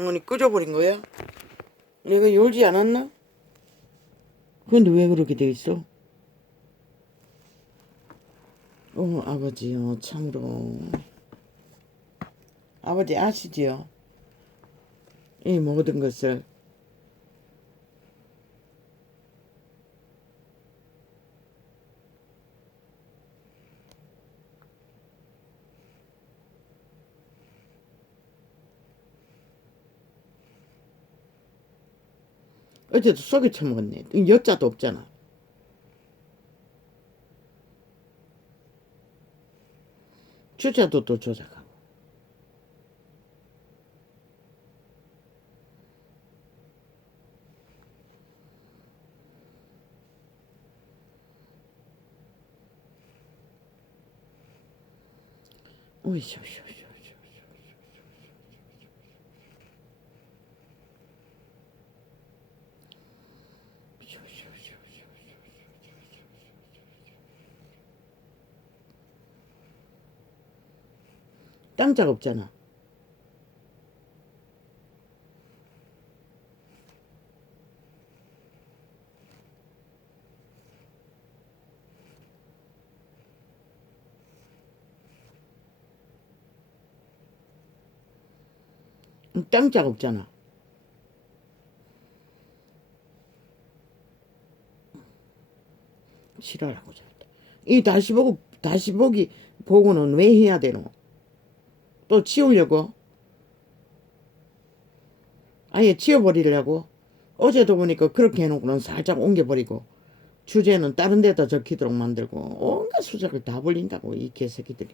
어머니 끄져버린 거야? 내가 열지 않았나? 근데 왜 그렇게 돼 있어? 아버지요, 참으로. 아버지 아시지요? 이 모든 것을. 어제도 속에 처먹었네. 여자도 없잖아. 주자도 또 조작하고. 오이쇼. 땅자가 없잖아. 땅자가 없잖아. 싫어라고 잘했다. 이 다시 보기 보고는 왜 해야 되노? 또 치우려고? 아예 치워버리려고? 어제도 보니까 그렇게 해놓고는 살짝 옮겨버리고 주제는 다른 데다 적히도록 만들고 온갖 수작을 다 벌린다고 이 개새끼들이.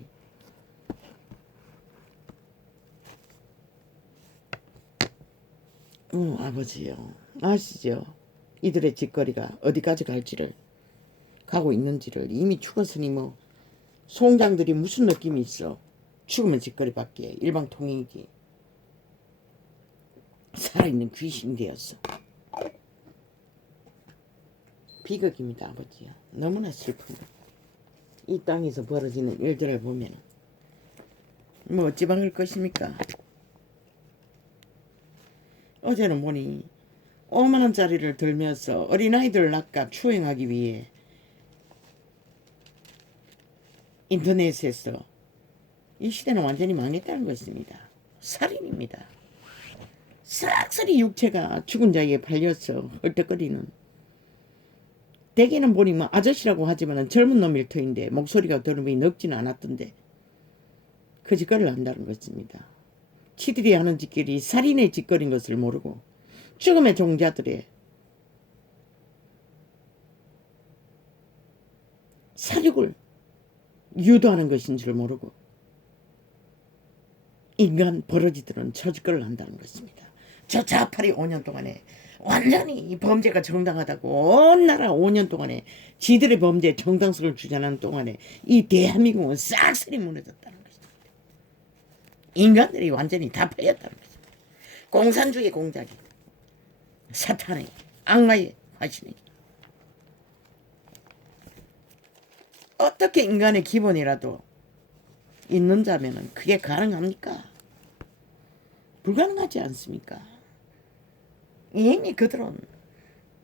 아버지요. 아시죠? 이들의 짓거리가 어디까지 갈지를 가고 있는지를 이미 죽었으니 뭐 송장들이 무슨 느낌이 있어. 죽으면 짓거리밖에 일방통행이지. 살아있는 귀신이 되었어. 비극입니다 아버지요. 너무나 슬픕니다. 이 땅에서 벌어지는 일들을 보면 뭐 어찌 막을 것입니까? 어제는 보니 5만원짜리를 들면서 어린아이들 낚아 추행하기 위해 인터넷에서 이 시대는 완전히 망했다는 것입니다. 살인입니다. 싹쓸이 육체가 죽은 자에게 팔려서 헐떡거리는, 대개는 보니 뭐 아저씨라고 하지만 젊은 놈일 터인데 목소리가 들으면 늙지는 않았던데 그 짓거리를 한다는 것입니다. 치들이 하는 짓거리 살인의 짓거리인 것을 모르고 죽음의 종자들의 사육을 유도하는 것인 줄 모르고 인간 버러지들은 저 짓거리를 한다는 것입니다. 저 좌파리 5년 동안에 완전히 이 범죄가 정당하다고 온 나라 5년 동안에 지들의 범죄에 정당성을 주장하는 동안에 이 대한민국은 싹쓸이 무너졌다는 것입니다. 인간들이 완전히 다 팔렸다는 것입니다. 공산주의 공작이 사탄의 악마의 화신이 어떻게 인간의 기본이라도 있는 자면은 그게 가능합니까? 불가능하지 않습니까? 이미 그들은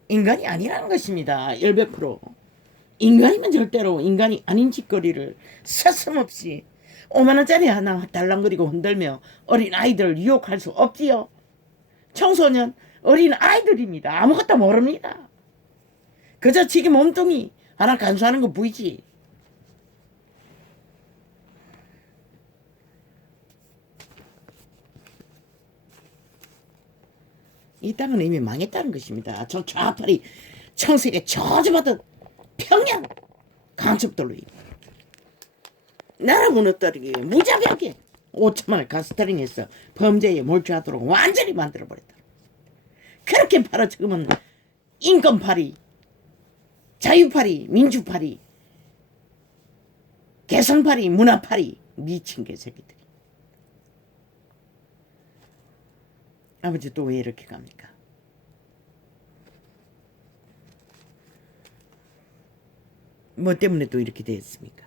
인간이 아니라는 것입니다. 100%. 인간이면 절대로 인간이 아닌 짓거리를 서슴없이 5만원짜리 하나 달랑거리고 흔들며 어린 아이들을 유혹할 수 없지요. 청소년 어린 아이들입니다. 아무것도 모릅니다. 그저 지기 몸뚱이 하나 간수하는 거 보이지. 이 땅은 이미 망했다는 것입니다. 저 좌파리 청색에 저주받은 평양 강첩돌로 나라 무너뜨리기 무자비하게 5천만을 가스터링해서 범죄에 몰두하도록 완전히 만들어버렸다. 그렇게 바로 지금은 인권파리, 자유파리, 민주파리, 개성파리, 문화파리 미친 개새끼들이. 아버지 또 왜 이렇게 갑니까? 뭐 때문에 또 이렇게 됐습니까?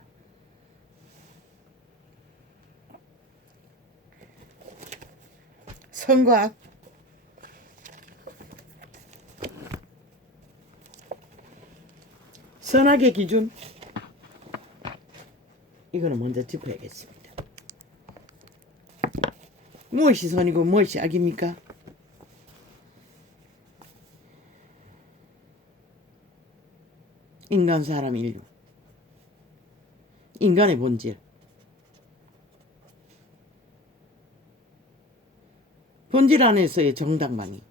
선과 악 선악의 기준, 이거는 먼저 짚어야겠습니다. 무엇이 선이고 무엇이 악입니까? 인간, 사람, 인류, 인간의 본질, 본질 안에서의 정당방위,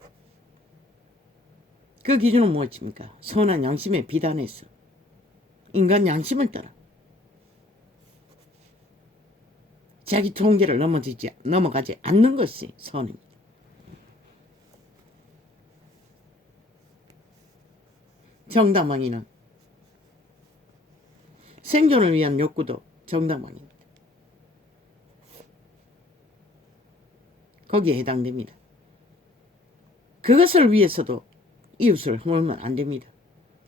그 기준은 무엇입니까? 선한 양심의 비단에서 인간 양심을 따라 자기 통제를 넘어가지 않는 것이 선입니다. 정당방위는 생존을 위한 욕구도 정당방위입니다. 거기에 해당됩니다. 그것을 위해서도 이웃을 허물면 안 됩니다.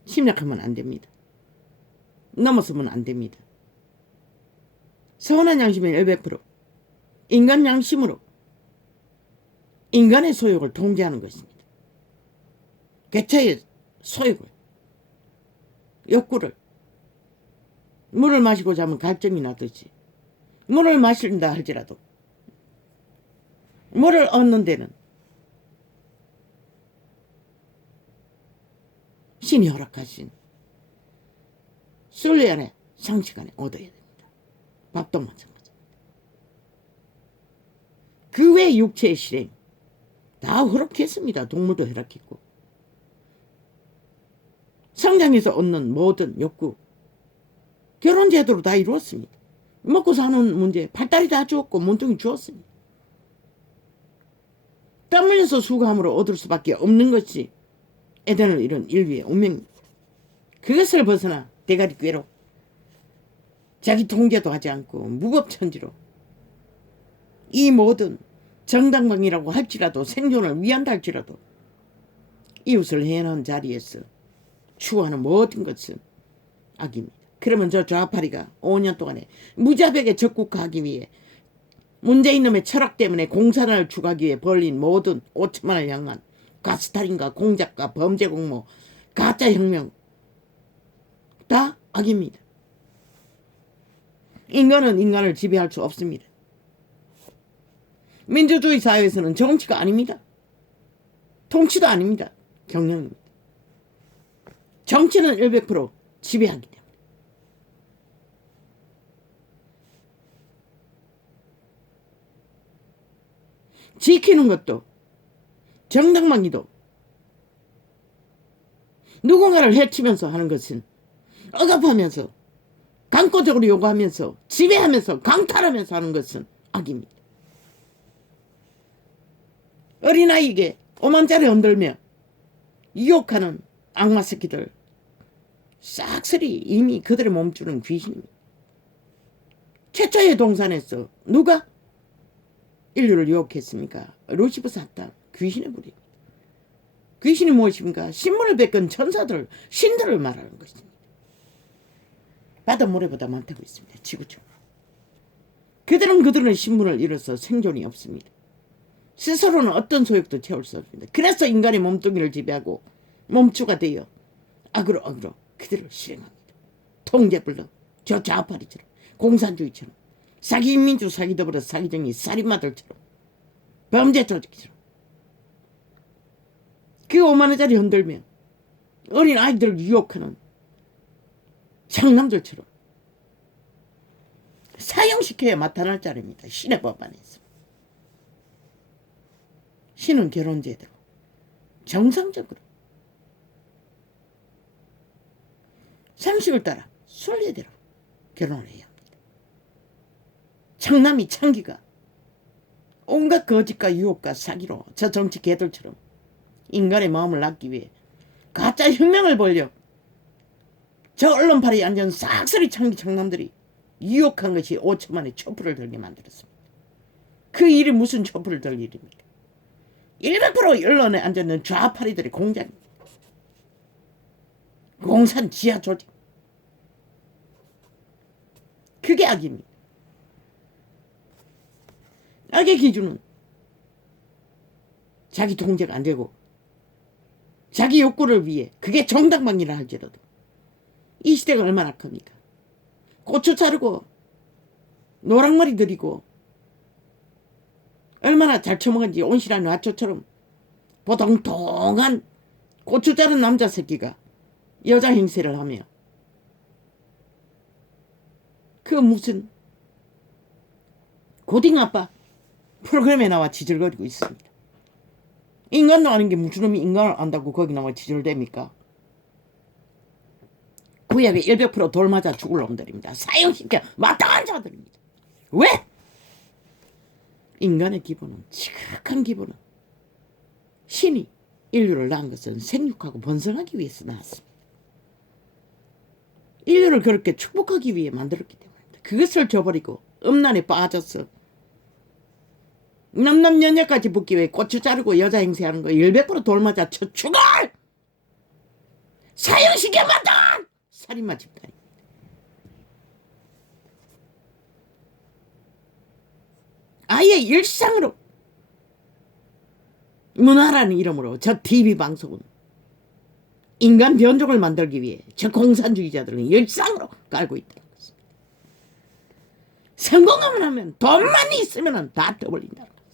침략하면 안 됩니다. 넘어서면 안 됩니다. 선한 양심의 100%, 인간 양심으로 인간의 소욕을 통제하는 것입니다. 개체의 소욕을, 욕구를, 물을 마시고자 하면 갈증이 나듯이 물을 마신다 할지라도 물을 얻는 데는 신이 허락하신 순리 안에 상식 안에 얻어야 됩니다. 밥도 마찬가지입니다. 그 외 육체의 실행 다 허락했습니다. 동물도 허락했고 성장해서 얻는 모든 욕구 결혼 제도로 다 이루었습니다. 먹고 사는 문제 발달이 다 주었고 몸뚱이 주었습니다. 땀 흘려서 수고함으로 얻을 수밖에 없는 것이 에덴을 이룬 인류의 운명입니다. 그것을 벗어나 대가리 꾀로 자기 통제도 하지 않고 무법천지로 이 모든 정당방위라고 할지라도 생존을 위한다 할지라도 이웃을 해하는 자리에서 추구하는 모든 것은 악입니다. 그러면 저 좌파리가 5년 동안에 무자백에 적국하기 위해 문재인 놈의 철학 때문에 공산화를 추구하기 위해 벌린 모든 5천만을 향한 가스탈인과 공작과 범죄 공모 가짜 혁명 다 악입니다. 인간은 인간을 지배할 수 없습니다. 민주주의 사회에서는 정치가 아닙니다. 통치도 아닙니다. 경영입니다. 정치는 100% 지배하기 때문에. 지키는 것도 정당방위도 누군가를 해치면서 하는 것은 억압하면서 강권적으로 요구하면서 지배하면서 강탈하면서 하는 것은 악입니다. 어린아이에게 5만짜리 흔들며 유혹하는 악마 새끼들 싹쓸이 이미 그들의 몸주는 귀신입니다. 최초의 동산에서 누가 인류를 유혹했습니까? 루시프 사탄 귀신의 무리입니다. 귀신이 무엇입니까? 신문을 베끈 천사들 신들을 말하는 것입니다. 바다 모래보다 많다고 있습니다. 지구촌. 그들은 그들의 신분을 잃어서 생존이 없습니다. 스스로는 어떤 소욕도 채울 수 없습니다. 그래서 인간의 몸뚱이를 지배하고 몸주가 되어 악으로 그들을 실행합니다. 통제불능, 저 좌파리처럼, 공산주의처럼, 사기민주, 사기더불어, 사기정의, 살인마들처럼, 범죄 조직처럼 그 5만원짜리 흔들며 어린 아이들을 유혹하는 장남들처럼 사형시켜야 마땅할 자리입니다. 신의 법안에서. 신은 결혼 제대로 정상적으로 상식을 따라 순리대로 결혼을 해야 합니다. 장남이 창기가 온갖 거짓과 유혹과 사기로 저 정치 개들처럼 인간의 마음을 낚기 위해 가짜 혁명을 벌려 저 언론팔이 앉은 싹쓸이 창기 장남들이 유혹한 것이 5천만의 촛불을 들게 만들었습니다. 그 일이 무슨 촛불을 들 일입니까? 100% 언론에 앉아있는 좌파리들의 공작입니다. 공산 지하 조직. 그게 악입니다. 악의 기준은 자기 통제가 안 되고 자기 욕구를 위해 그게 정당방위라 할지라도 이 시대가 얼마나 큽니까? 고추 자르고 노랑머리 들이고 얼마나 잘 처먹은지 온실한 와초처럼 보통통한 고추 자른 남자 새끼가 여자 행세를 하며 그 무슨 고딩 아빠 프로그램에 나와 지질거리고 있습니다. 인간도 아는 게 무슨 놈이 인간을 안다고 거기 나와 지질됩니까? 구약에 100% 돌 맞아 죽을 놈들입니다. 사형시켜 마땅한 자들입니다. 왜? 인간의 기본은, 지극한 기본은 신이 인류를 낳은 것은 생육하고 번성하기 위해서 낳았습니다. 인류를 그렇게 축복하기 위해 만들었기 때문입니다. 그것을 저버리고 음란에 빠졌어. 남남녀녀까지 붙기 위해 고추 자르고 여자 행세하는 거 100%돌 맞아 쳐 죽을! 사형시켜 마땅한 살인마 집단입니다. 아예 일상으로 문화라는 이름으로 저 TV방송은 인간 변종을 만들기 위해 저 공산주의자들은 일상으로 깔고 있다는 것입니다. 성공만 하면 돈만 있으면 다 떠벌린다는 것입니다.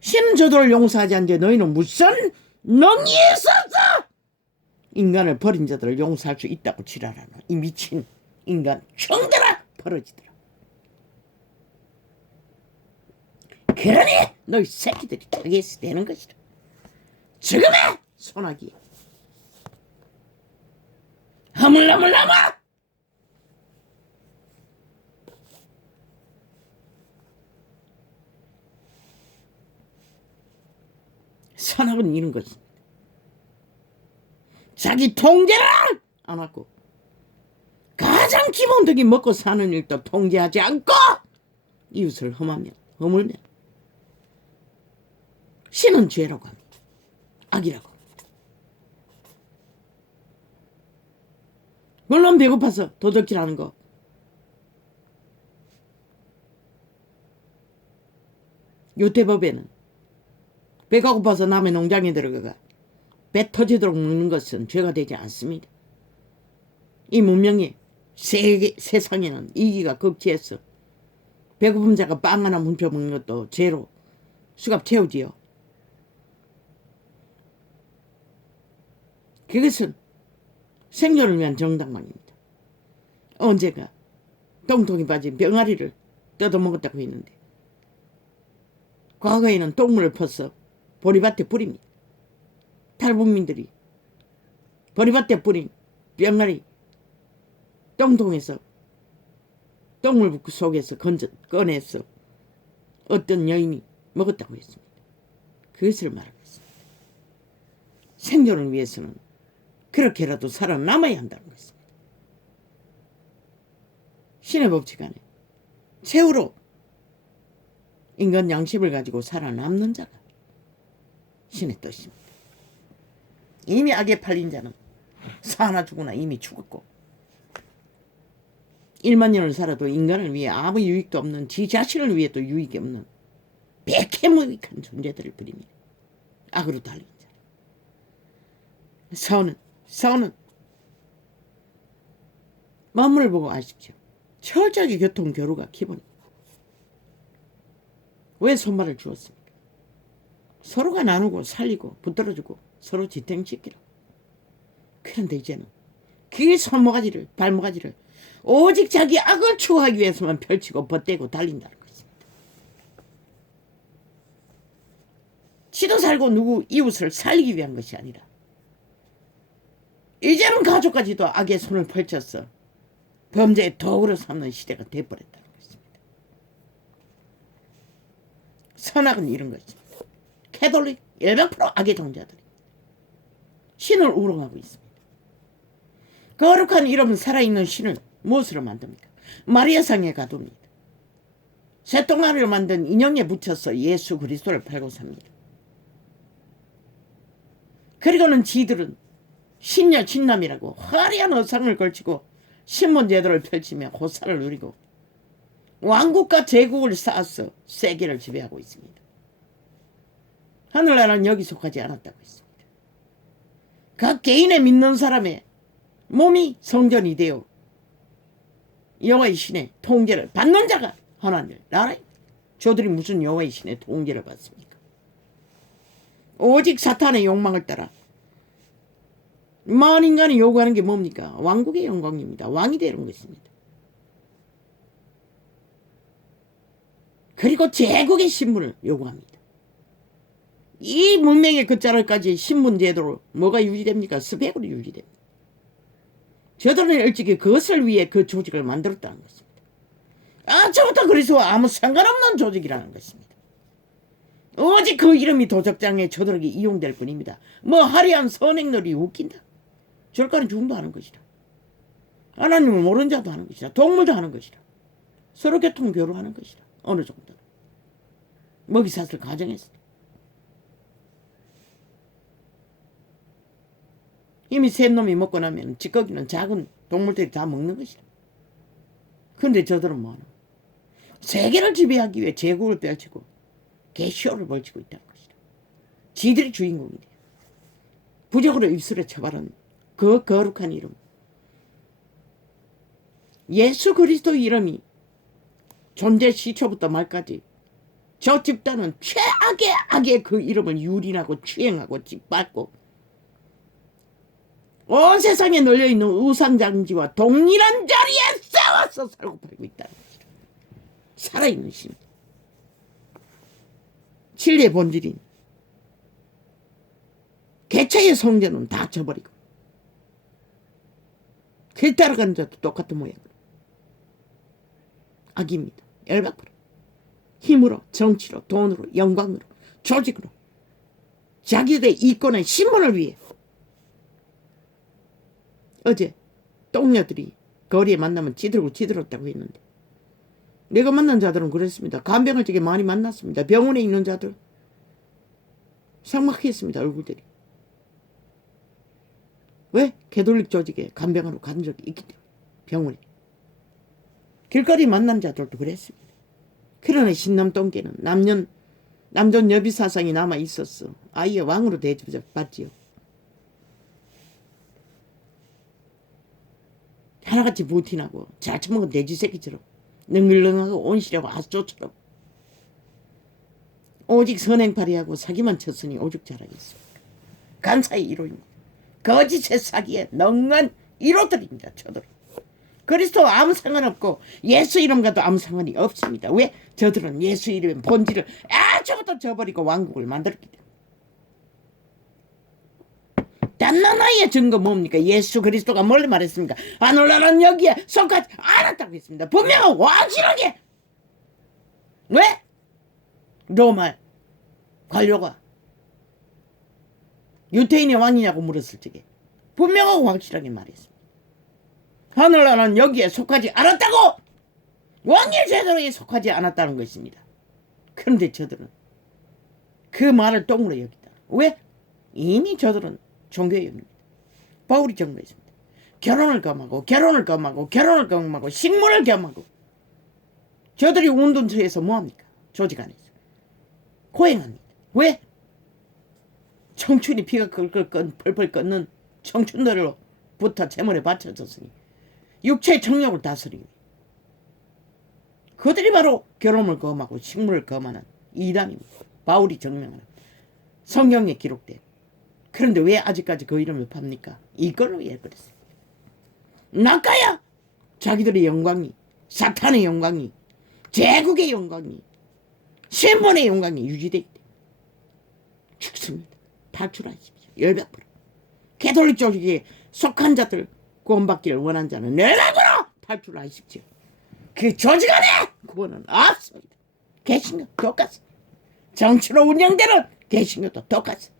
신은 저들을 용서하지 않는데 너희는 무슨 능력이 있었어? 인간을 버린 자들을 용서할 수 있다고 지랄하는 이 미친 인간 총들아 벌어지더라. 그러니 너희 새끼들이 타겟이 되는 것이다. 지금의 소나기 허물나물나물 선악은 이런 것입니다. 자기 통제를 안 하고 가장 기본적인 먹고 사는 일도 통제하지 않고 이웃을 허물면 신은 죄라고 합니다. 악이라고 합니다. 물론 배고파서 도둑질하는 거 유태법에는 배가 고파서 남의 농장에 들어가 배 터지도록 먹는 것은 죄가 되지 않습니다. 이 문명의 세상에는 이기가 극치해서 배고픈 자가 빵 하나 훔쳐 먹는 것도 죄로 수갑 채우지요. 그것은 생존을 위한 정당방입니다. 언제가 똥통이 빠진 병아리를 뜯어먹었다고 했는데 과거에는 똥물을 퍼서 보리밭에 뿌립니다. 탈북민들이 보리밭에 뿌린 병아리 똥통에서 똥물 속에서 꺼내서 어떤 여인이 먹었다고 했습니다. 그것을 말하고 있습니다. 생존을 위해서는 그렇게라도 살아남아야 한다는 것입니다. 신의 법칙 안에 최후로 인간 양심을 가지고 살아남는 자가 신의 뜻입니다. 이미 악에 팔린 자는 사나 죽으나 이미 죽었고 1만 년을 살아도 인간을 위해 아무 유익도 없는 지 자신을 위해도 유익이 없는 백해무익한 존재들을 부립니다. 악으로 달린 자. 사원은 만물을 보고 아십시오. 철저하게 교통교류가 기본입니다. 왜 손발을 주었습니까? 서로가 나누고 살리고 붙들어주고 서로 지탱시키라. 그런데 이제는 그 손모가지를 발모가지를 오직 자기 악을 추구하기 위해서만 펼치고 벗대고 달린다는 것입니다. 지도 살고 누구 이웃을 살리기 위한 것이 아니라 이제는 가족까지도 악의 손을 펼쳐서 범죄의 도구로 삼는 시대가 되어버렸다는 것입니다. 선악은 이런 것입니다. 캐톨릭 100% 악의 종자들이 신을 우롱하고 있습니다. 거룩한 이름은 살아있는 신을 무엇으로 만듭니까? 마리아상에 가둡니다. 쇠똥아리로 만든 인형에 붙여서 예수 그리스도를 팔고 삽니다. 그리고는 지들은 신녀 신남이라고 화려한 의상을 걸치고 신문제도를 펼치며 호사를 누리고 왕국과 제국을 쌓아서 세계를 지배하고 있습니다. 하늘나라는 여기 속하지 않았다고 했습니다. 각 개인의 믿는 사람의 몸이 성전이 되어 여호와의 신의 통제를 받는 자가 하나님의 나라입니다. 저들이 무슨 여호와의 신의 통제를 받습니까? 오직 사탄의 욕망을 따라 만 인간이 요구하는 게 뭡니까? 왕국의 영광입니다. 왕이 되는 것입니다. 그리고 제국의 신분을 요구합니다. 이 문명의 끝자락까지 신분 제도로 뭐가 유지됩니까? 스펙으로 유지됩니다. 저들은 일찍이 그것을 위해 그 조직을 만들었다는 것입니다. 저부터 그래서 아무 상관없는 조직이라는 것입니다. 오직 그 이름이 도적장에 저들에게 이용될 뿐입니다. 뭐 화려한 선행놀이 웃긴다. 절간은 죽음도 하는 것이다. 하나님을 모르는 자도 하는 것이다. 동물도 하는 것이다. 서로 교통 교류하는 것이다. 어느 정도는. 먹이사슬 가정에서. 이미 센 놈이 먹고 나면 찌꺼기는 작은 동물들이 다 먹는 것이다. 그런데 저들은 뭐하노? 세계를 지배하기 위해 제국을 펼치고 개쇼를 벌치고 있다는 것이다. 지들이 주인공이 돼. 부적으로 입술에 쳐바른 그 거룩한 이름. 예수 그리스도 이름이 존재 시초부터 말까지 저 집단은 최악의 악의 그 이름을 유린하고 추행하고 짓밟고 온 세상에 널려있는 우상장지와 동일한 자리에 싸워서 살고 팔고 있다는 것이다. 살아있는 신. 진리의 본질인 개체의 성전은 다 져버리고 길 따라가는 자도 똑같은 모양으로 악입니다. 열박으로 힘으로 정치로 돈으로 영광으로 조직으로 자기들의 이권의 신분을 위해 어제 똥녀들이 거리에 만나면 지들었다고 했는데 내가 만난 자들은 그랬습니다. 간병을 되게 많이 만났습니다. 병원에 있는 자들 삭막했습니다. 얼굴들이. 왜? 개돌릭 조직에 간병하러 간 적이 있기 때문에 병원에. 길거리 만난 자들도 그랬습니다. 그러나 신남동계는 남존 여비사상이 남아있었어. 아이의 왕으로 대접받지요. 하나같이 부틴하고 잘 처먹은 돼지새끼처럼 능글능하고 온실하고 아조처럼 오직 선행팔이하고 사기만 쳤으니 오죽 잘하겠습니까. 간사의 이로입니다. 거짓의 사기에 능한 이로들입니다. 저들. 그리스도 아무 상관없고 예수 이름과도 아무 상관이 없습니다. 왜? 저들은 예수 이름의 본질을 아주부터 저버리고 왕국을 만들었기 때문에. 단 하나의 증거 뭡니까? 예수 그리스도가 뭘 말했습니까? 하늘나라는 여기에 속하지 않았다고 했습니다. 분명히 확실하게. 왜? 로마 관료가 유태인의 왕이냐고 물었을 적에 분명하고 확실하게 말했습니다. 하늘나라는 여기에 속하지 않았다고! 왕의 제도에 속하지 않았다는 것입니다. 그런데 저들은 그 말을 똥으로 여기다. 왜? 이미 저들은 종교입니다. 바울이 정리했습니다. 결혼을 겸하고 식물을 겸하고 저들이 운동처에서 뭐합니까? 조직 안에서 고행합니다. 왜? 청춘이 피가 펄펄 끓는 청춘들로부터 재물에 바쳐졌으니 육체의 정욕을 다스리고 그들이 바로 결혼을 검하고 식물을 검하는 이단입니다. 바울이 증명하는 성경에 기록된. 그런데 왜 아직까지 그 이름을 팝니까? 이걸로 위해 그랬어요. 낚아야 자기들의 영광이, 사탄의 영광이, 제국의 영광이, 신분의 영광이 유지되기 때문에 죽습니다. 탈출하십시오. 100%. 개톨릭 조직에 속한 자들 구원받기를 원한 자는 100% 탈출하십시오. 그 조직 안에 구원은 없습니다. 개신교 똑같습니다. 정치로 운영되는 개신교도 똑같습니다.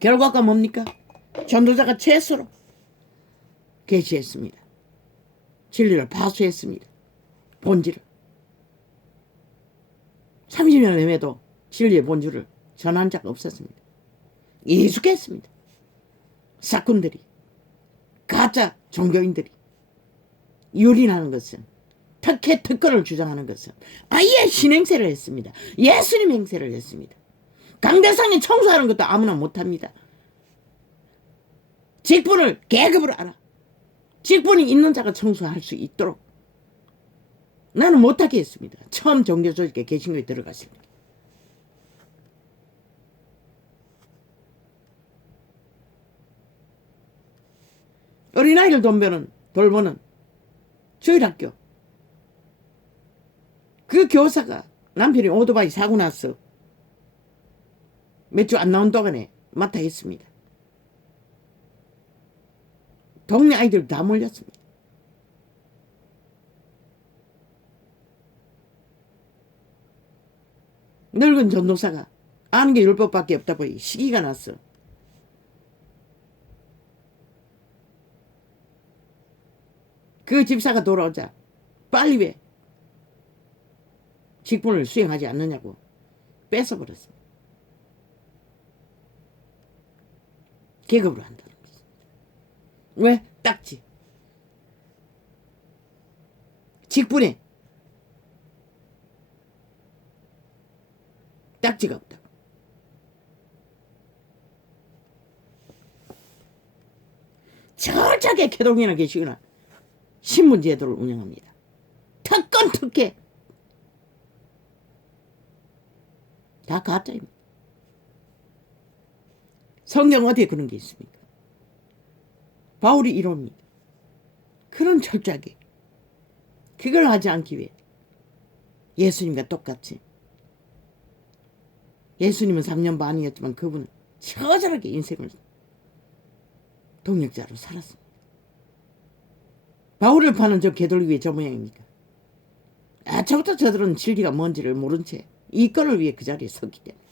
결과가 뭡니까? 전도자가 최소로 계시했습니다. 진리를 파수했습니다. 본질을. 30년 내외도 진리의 본질을 전한 자가 없었습니다. 이숙했습니다. 사꾼들이, 가짜 종교인들이 유린하는 것은, 특권을 주장하는 것은 아예 신행세를 했습니다. 예수님 행세를 했습니다. 강대상에 청소하는 것도 아무나 못합니다. 직분을 계급을 알아. 직분이 있는 자가 청소할 수 있도록. 나는 못하게 했습니다. 처음 종교조직에 개신교에 들어갔을 때. 어린아이를 돌보는 주일학교. 그 교사가 남편이 오토바이 사고 나서 몇 주 안 나온 동안에 맡아 했습니다. 동네 아이들 다 몰렸습니다. 늙은 전도사가 아는 게 율법밖에 없다 보니 시기가 났어. 그 집사가 돌아오자 빨리 왜 직분을 수행하지 않느냐고 뺏어버렸어. 계급으로 한다는 거지. 왜? 딱지. 직분에 딱지가 없다고. 철저하게 개동이나 계시거나 신문제도를 운영합니다. 특권 특혜 다 가짜입니다. 성경 어디에 그런 게 있습니까? 바울이 이럽니다. 그런 철저하게 그걸 하지 않기 위해 예수님과 똑같이 예수님은 3년 반이었지만 그분은 처절하게 인생을 동역자로 살았습니다. 바울을 파는 저 개돌기의 저 모양입니까? 아차부터 저들은 진리가 뭔지를 모른 채 이권을 위해 그 자리에 섰기 때문에.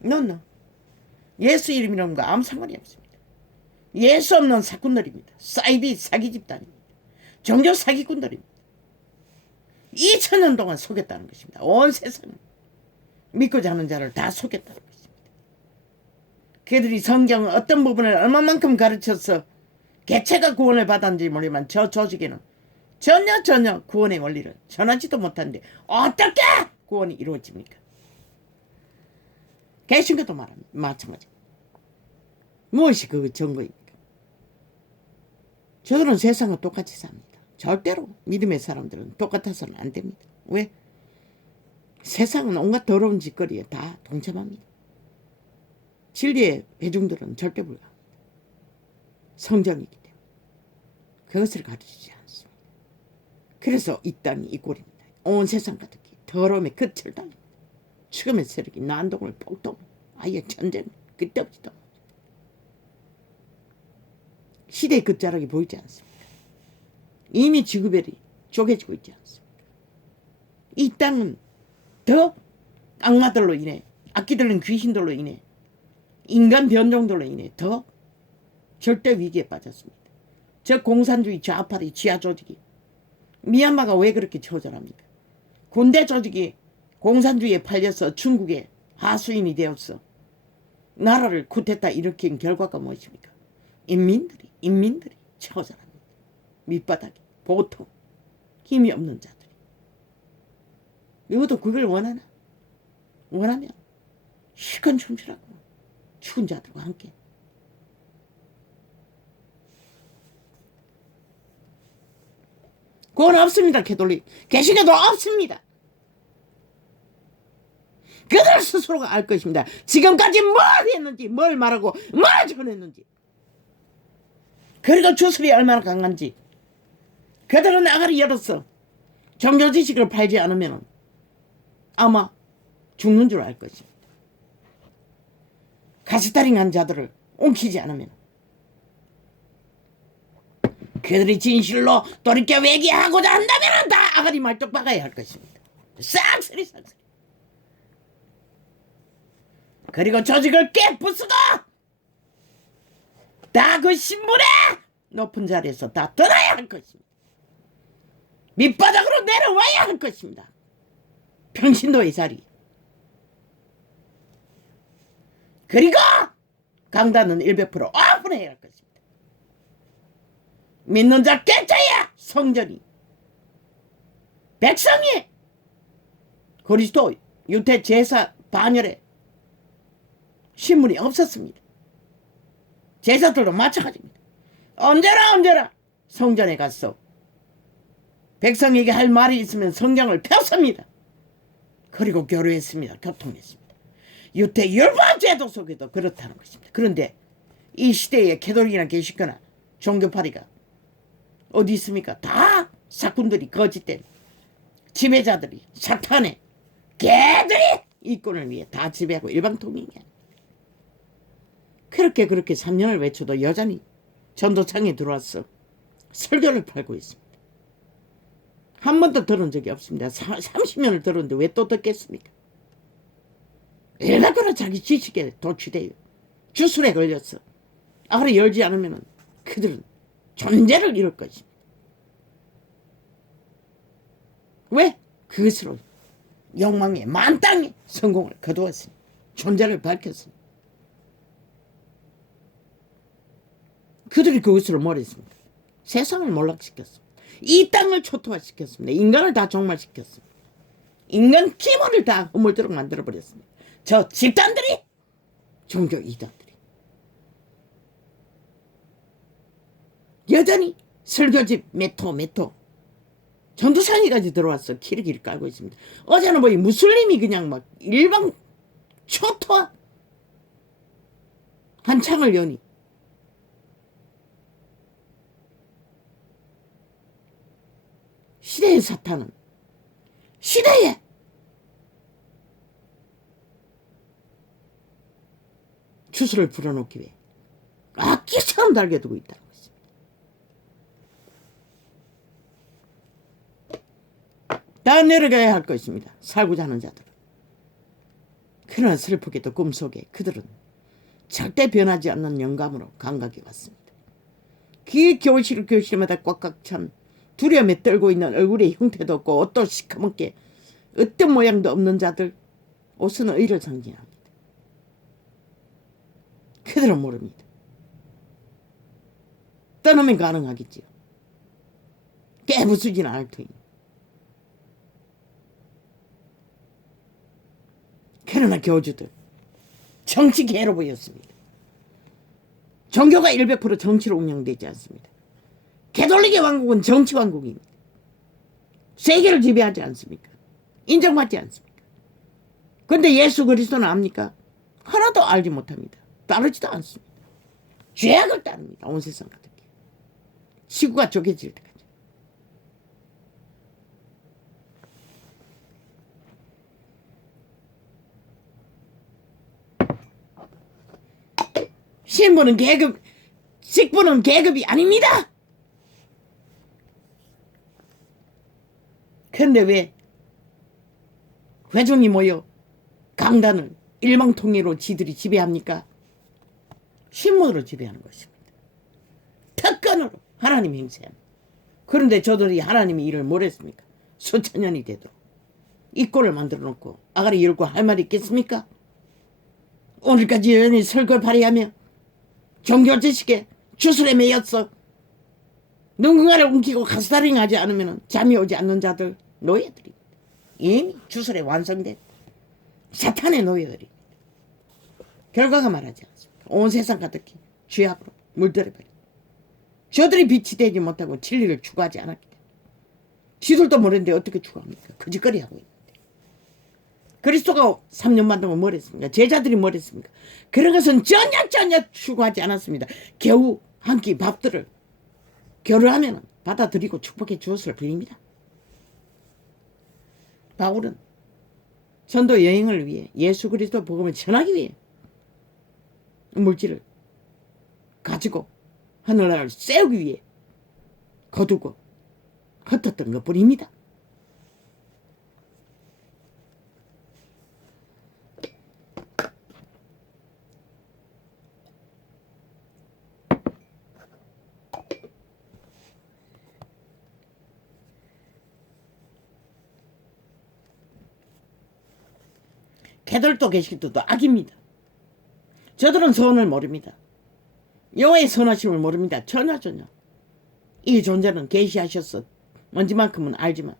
넌 예수 이름이라는 거 아무 상관이 없습니다. 예수 없는 사꾼들입니다. 사이비 사기 집단입니다. 종교 사기꾼들입니다. 2000년 동안 속였다는 것입니다. 온 세상을 믿고자 하는 자를 다 속였다는 것입니다. 그들이 성경 어떤 부분을 얼마만큼 가르쳐서 개체가 구원을 받았는지 모르지만 저 조직에는 전혀 구원의 원리를 전하지도 못하는데 어떻게 구원이 이루어집니까? 개신교도 마찬가지. 무엇이 그 증거입니까? 저들은 세상과 똑같이 삽니다. 절대로 믿음의 사람들은 똑같아서는 안 됩니다. 왜? 세상은 온갖 더러운 짓거리에 다 동참합니다. 진리의 회중들은 절대 불가합니다. 성정이기 때문에 그것을 가르치지 않습니다. 그래서 이 땅이 이 꼴입니다. 온 세상 가득히 더러움의 끝을 달립니다. 죽음의 세력이 난동을 폭동, 아예 전쟁 그때부터 시대의 끝자락이 보이지 않습니까? 이미 지구별이 쪼개지고 있지 않습니까? 이 땅은 더 악마들로 인해, 악기 들린 귀신들로 인해, 인간 변종들로 인해 더 절대 위기에 빠졌습니다. 저 공산주의 좌파의 지하 조직이, 미얀마가 왜 그렇게 처절합니까? 군대 조직이 공산주의에 팔려서 중국의 하수인이 되었어. 나라를 쿠데타 일으킨 결과가 무엇입니까? 인민들이 처절합니다. 밑바닥에 보통 힘이 없는 자들이. 이것도 그걸 원하나? 원하면 실컷 춤추라고. 죽은 자들과 함께. 그건 없습니다. 캐톨릭 개신교도 없습니다. 그들 스스로가 알 것입니다. 지금까지 뭘 했는지, 뭘 말하고 뭘 전했는지, 그리고 주술이 얼마나 강한지. 그들은 아가리 열었어. 종교 지식을 팔지 않으면 아마 죽는 줄 알 것입니다. 가스타링한 자들을 옮기지 않으면 그들이 진실로 돌이켜 회개하고자 한다면 다 아가리 말뚝 박아야 할 것입니다. 싹쓸이. 그리고 조직을 깨부수고 다 그 신분의 높은 자리에서 다 떠나야 할 것입니다. 밑바닥으로 내려와야 할 것입니다. 평신도의 자리. 그리고 강단은 100% 오픈해야 할 것입니다. 믿는 자 깨쳐야 성전이, 백성이 그리스도 유태 제사 반열에 신문이 없었습니다. 제자들도 마찬가지입니다. 언제나 성전에 갔어. 백성에게 할 말이 있으면 성경을 폈습니다. 그리고 교류했습니다. 교통했습니다. 유태 율법 제도 속에도 그렇다는 것입니다. 그런데 이 시대에 캐톨릭이나 계시거나 종교파리가 어디 있습니까? 다 사꾼들이 거짓된 지배자들이 사탄의 개들이 이권을 위해 다 지배하고 일방통행이야. 그렇게 3년을 외쳐도 여전히 전도창에 들어와서 설교를 팔고 있습니다. 한 번도 들은 적이 없습니다. 30년을 들었는데 왜 또 듣겠습니까? 일반적으로 자기 지식에 도취돼요. 주술에 걸렸어. 아가리 열지 않으면 그들은 존재를 잃을 것입니다. 왜? 그것으로 욕망의 만땅에 성공을 거두었으니 존재를 밝혔으니 그들이 그것으로 뭘 했습니까? 세상을 몰락시켰습니다. 이 땅을 초토화시켰습니다. 인간을 다 종말시켰습니다. 인간 기본을 다 허물도록 만들어버렸습니다. 저 집단들이 종교 이단들이 여전히 설교집 메토 전두산이까지 들어왔어. 키를 깔고 있습니다. 어제는 뭐 무슬림이 그냥 막 일방 초토화 한 창을 여니 시대의 사탄은 시대에 주술을 불어넣기 위해 악기처럼 달겨두고 있다는 것입니다. 다 내려가야 할 것입니다. 살고자 하는 자들은. 그러나 슬프게도 꿈속에 그들은 절대 변하지 않는 영감으로 감각이 왔습니다. 그 교실마다 꽉꽉 찬 두려움에 떨고 있는 얼굴의 형태도 없고 옷도 시커멓게 어떤 모양도 없는 자들. 옷은 의를 상징합니다. 그들은 모릅니다. 떠나면 가능하겠지요. 깨부수진 않을 터입니다. 그러나 교주들 정치개로 보였습니다. 종교가 100% 정치로 운영되지 않습니다. 캐톨릭의 왕국은 정치 왕국입니다. 세계를 지배하지 않습니까? 인정받지 않습니까? 그런데 예수 그리스도는 압니까? 하나도 알지 못합니다. 따르지도 않습니다. 죄악을 따릅니다. 온 세상 가득히. 지구가 쪼개질 때까지. 신부는 계급, 식부는 계급이 아닙니다. 그런데 왜 회중이 모여 강단을 일망통일로 지들이 지배합니까? 신문으로 지배하는 것입니다. 특권으로 하나님 행세합니다. 그런데 저들이 하나님의 일을 뭘 했습니까? 수천 년이 되도록 이 꼴을 만들어 놓고 아가리 열고 할 말이 있겠습니까? 오늘까지 여전히 설교를 발휘하며 종교 지식에 주술에 매였어. 누군가를 움키고 가스다링하지 않으면 잠이 오지 않는 자들, 노예들입니다. 이미 주술에 완성된 사탄의 노예들입니다. 결과가 말하지 않습니까? 온 세상 가득히 죄악으로 물들어버립니다. 저들이 빛이 되지 못하고 진리를 추구하지 않았기 때문에 지들도 모르는데 어떻게 추구합니까? 거짓거리하고 있는데. 그리스도가 3년 만동안 뭘 했습니까? 제자들이 뭘 했습니까? 그런 것은 전혀 추구하지 않았습니다. 겨우 한 끼 밥들을 교류하면 받아들이고 축복해 주었을 뿐입니다. 바울은 전도 여행을 위해 예수 그리스도 복음을 전하기 위해 물질을 가지고 하늘나라를 세우기 위해 거두고 흩었던 것뿐입니다. 개들도 계시들도 악입니다. 저들은 선을 모릅니다. 여호와의 선하심을 모릅니다. 전혀. 이 존재는 계시하셨어. 뭔지만큼은 알지만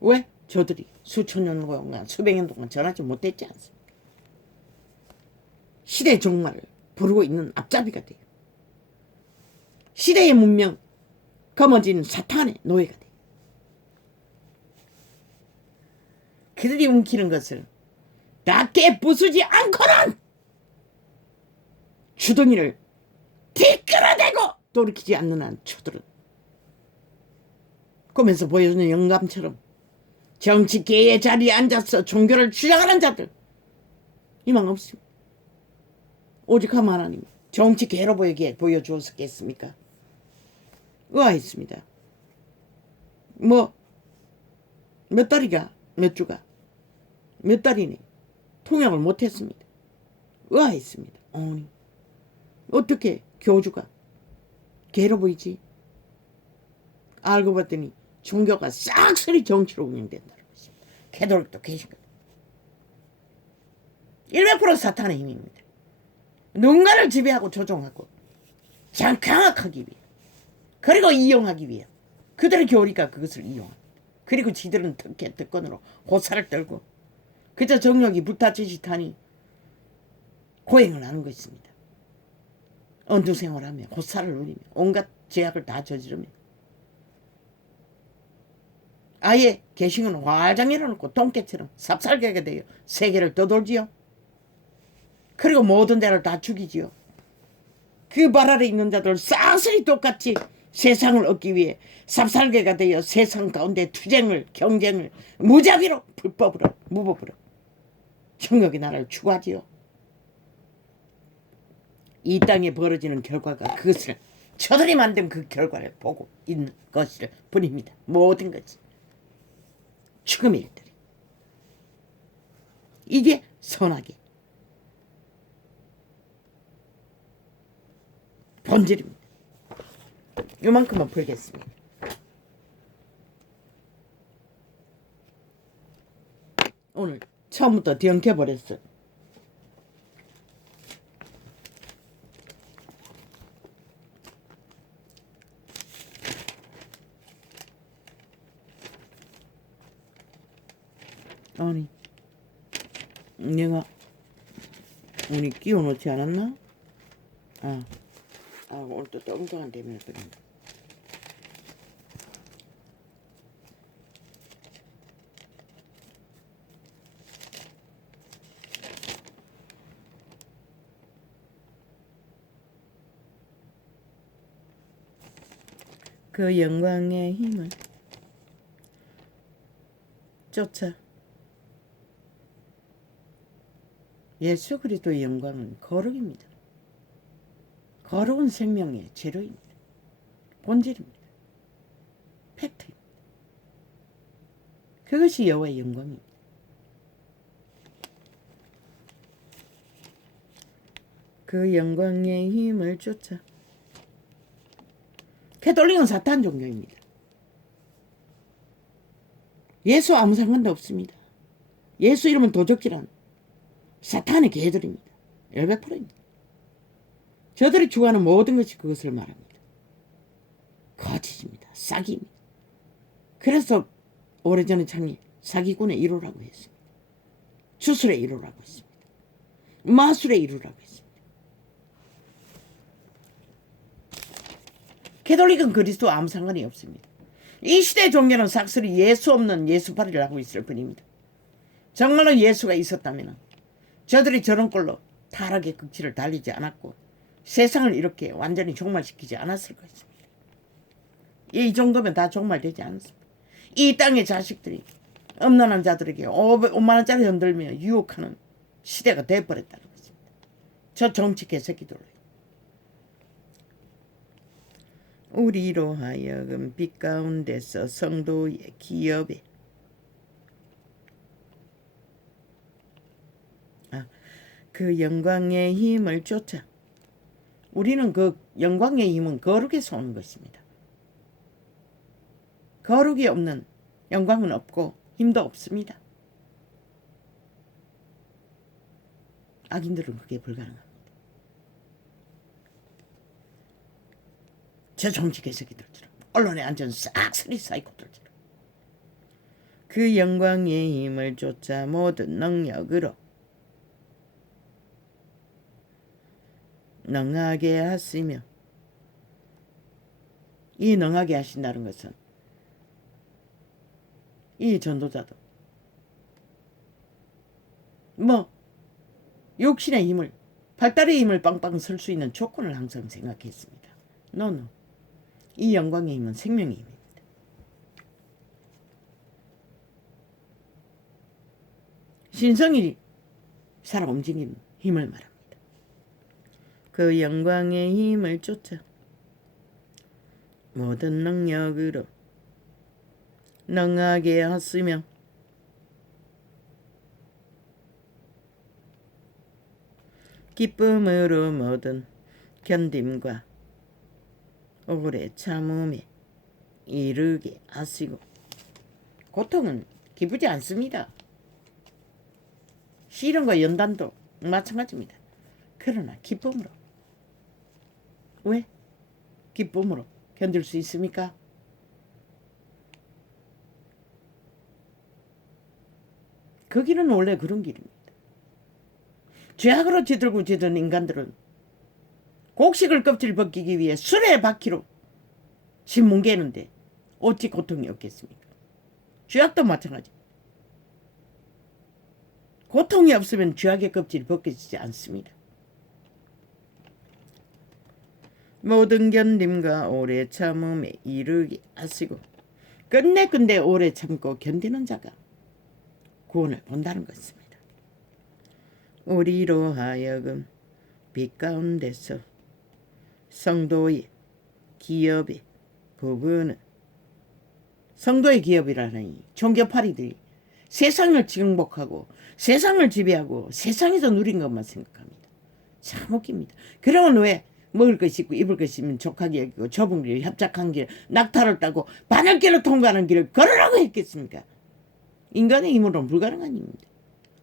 왜? 저들이 수천 년 동안 수백 년 동안 전하지 못했지 않습니까? 시대의 종말을 부르고 있는 앞잡이가 돼요. 시대의 문명 거머쥐는 사탄의 노예가 돼요. 그들이 움키는 것을 다 깨부수지 않고는 주둥이를 뒤끌어대고 돌이키지 않는 한 저들은 꿈에서 보여주는 영감처럼 정치계의 자리에 앉아서 종교를 주장하는 자들 이만 없습니다. 오직 하나님 정치계로 보여주었겠습니까? 의아했습니다. 몇 달이가 몇 주가 몇 달이네 통역을 못했습니다. 의아했습니다. 아니 어떻게 교주가 개로 보이지? 알고 봤더니 종교가 싹쓸이 정치로 운영된다는 것입니다. 캐톨릭도 계신 거예요. 100% 사탄의 힘입니다. 누군가를 지배하고 조종하고 장강하기 위해 그리고 이용하기 위해 그들의 교리가 그것을 이용합니다. 그리고 지들은 특권으로 호사를 떨고 그저 정력이 불타지짓하니 고행을 하는 것입니다. 언두생활하며 호사를 누리며 온갖 죄악을 다 저지르며 아예 개신은 활장 일어놓고 동깨처럼 삽살개가 되어 세계를 떠돌지요. 그리고 모든 데를 다 죽이지요. 그 발 아래 있는 자들 싹쓸이 똑같이 세상을 얻기 위해 삽살개가 되어 세상 가운데 투쟁을 경쟁을 무자비로 불법으로 무법으로 정욕의 나라를 추구하지요. 이 땅에 벌어지는 결과가 그것을 저들이 만든 그 결과를 보고 있는 것일 뿐입니다. 모든 것이 죽음의 일들이 이게 선악의 본질입니다. 요만큼만 풀겠습니다. 오늘 처음부터 뒤엉켜버렸어요. 아니 내가 오늘 끼워놓지 않았나? 오늘 또 엉뚱한 데면 그런다. 그 영광의 힘을 쫓아 예수 그리스도의 영광은 거룩입니다. 거룩은 생명의 재료입니다. 본질입니다. 팩트입니다. 그것이 여호와의 영광입니다. 그 영광의 힘을 쫓아 캐톨릭은 사탄 종교입니다. 예수 아무 상관도 없습니다. 예수 이름은 도적질한 사탄의 개들입니다. 100%입니다. 저들이 추구하는 모든 것이 그것을 말합니다. 거짓입니다. 사기입니다. 그래서 오래전에 참이 사기꾼의 1호라고 했습니다. 주술의 1호라고 했습니다. 마술의 1호라고 했습니다. 캐톨릭은 그리스도 아무 상관이 없습니다. 이 시대의 종교는 싹쓸이 예수 없는 예수팔이를 하고 있을 뿐입니다. 정말로 예수가 있었다면 저들이 저런 꼴로 타락의 극치를 달리지 않았고 세상을 이렇게 완전히 종말시키지 않았을 것입니다. 이 정도면 다 종말되지 않습니다. 이 땅의 자식들이 엄난한 자들에게 5만 원짜리 흔들며 유혹하는 시대가 돼버렸다는 것입니다. 저 정치 개새끼들로. 우리로 하여금 빛 가운데서 성도의 기업에 그 영광의 힘을 쫓아 우리는 그 영광의 힘은 거룩에서 오는 것입니다. 거룩이 없는 영광은 없고 힘도 없습니다. 악인들은 그게 불가능합니다. 저 정치 개새끼들처럼 언론에 앉은 싹쓸이 사이코들처럼 그 영광의 힘을 쫓아 모든 능력으로 능하게 하시며, 이 능하게 하신다는 것은 이 전도자도 뭐 육신의 힘을, 발달의 힘을 빵빵 설 수 있는 조건을 항상 생각했습니다. 노노, 이 영광의 힘은 생명의 힘입니다. 신성이 살아 움직이는 힘을 말합니다. 그 영광의 힘을 쫓아 모든 능력으로 능하게 하시며, 기쁨으로 모든 견딤과 오래 참음에 이르게 하시고. 고통은 기쁘지 않습니다. 시련과 연단도 마찬가지입니다. 그러나 기쁨으로. 왜? 기쁨으로 견딜 수 있습니까? 그 길은 원래 그런 길입니다. 죄악으로 뒤들고 지던 인간들은 곡식을 껍질 벗기기 위해 술에 바퀴로 집 뭉개는데 어찌 고통이 없겠습니까? 죄악도 마찬가지. 고통이 없으면 죄악의 껍질이 벗겨지지 않습니다. 모든 견딤과 오래 참음에 이르게 하시고. 끝내 오래 참고 견디는 자가 구원을 본다는 것입니다. 우리로 하여금 빛 가운데서 성도의 기업의 부분은, 성도의 기업이라는 이 종교파리들이 세상을 정복하고 세상을 지배하고 세상에서 누린 것만 생각합니다. 참 웃깁니다. 그러면 왜 먹을 것이 있고 입을 것이 있으면 족하게 여기고 좁은 길, 협착한 길, 낙타를 따고 바늘길로 통과하는 길을 걸으라고 했겠습니까? 인간의 힘으로는 불가능한 일입니다.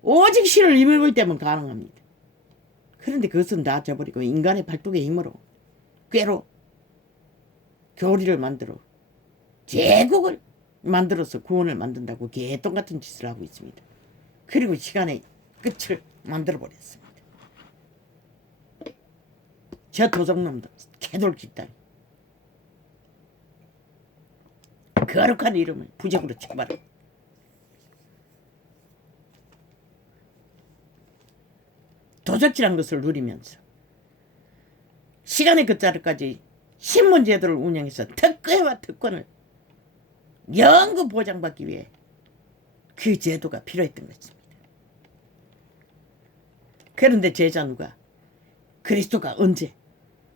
오직 신을 힘입을 때면 가능합니다. 그런데 그것은 다 져버리고 인간의 발톱의 힘으로 꾀로 교리를 만들어 제국을 만들어서 구원을 만든다고 개똥 같은 짓을 하고 있습니다. 그리고 시간의 끝을 만들어버렸습니다. 저 도적놈들, 개돌집단, 거룩한 이름을 부적으로 쳐버려. 도적질한 것을 누리면서 시간의 끝자리까지 신문제도를 운영해서 특권과 특권을 영구 보장받기 위해 그 제도가 필요했던 것입니다. 그런데 제자 누가, 그리스도가 언제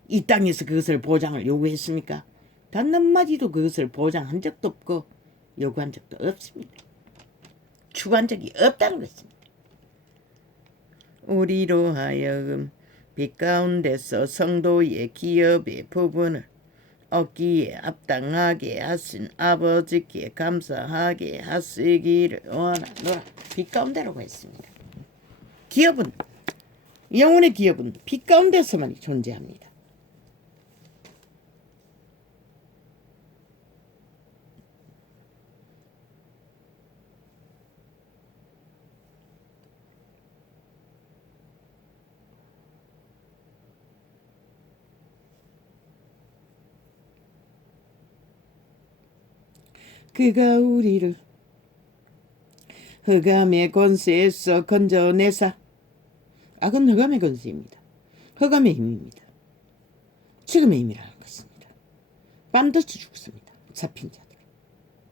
이 땅에서 그것을 보장을 요구했습니까? 단 한마디도 그것을 보장한 적도 없고 요구한 적도 없습니다. 추구한 적이 없다는 것입니다. 우리로 하여금 빛 가운데서 성도의 기업의 부분을 얻기에 합당하게 하신 아버지께 감사하게 하시기를 원하노라. 빛 가운데라고 했습니다. 기업은, 영혼의 기업은 빛 가운데서만 존재합니다. 그가 우리를 흑암의 권세에서 건져내사. 악은 흑암의 권세입니다. 흑암의 힘입니다. 지금의 힘이라는 것입니다. 반드시 죽습니다. 잡힌 자들,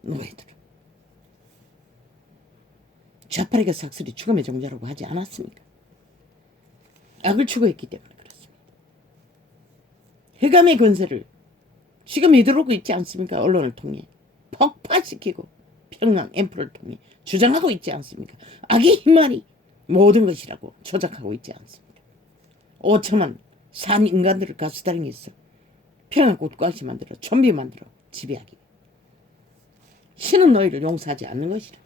노예들. 좌파리가 삭슬이 죽음의 종자라고 하지 않았습니까? 악을 추구했기 때문에 그렇습니다. 흑암의 권세를 지금 이대로고 있지 않습니까? 언론을 통해 폭파시키고 평양 앰플을 통해 주장하고 있지 않습니까? 악의 힘만이 모든 것이라고 조작하고 있지 않습니까? 5천만 산 인간들을 가스다링해서 평양 꽃가시 만들어 좀비 만들어 지배하기. 신은 너희를 용서하지 않는 것이라.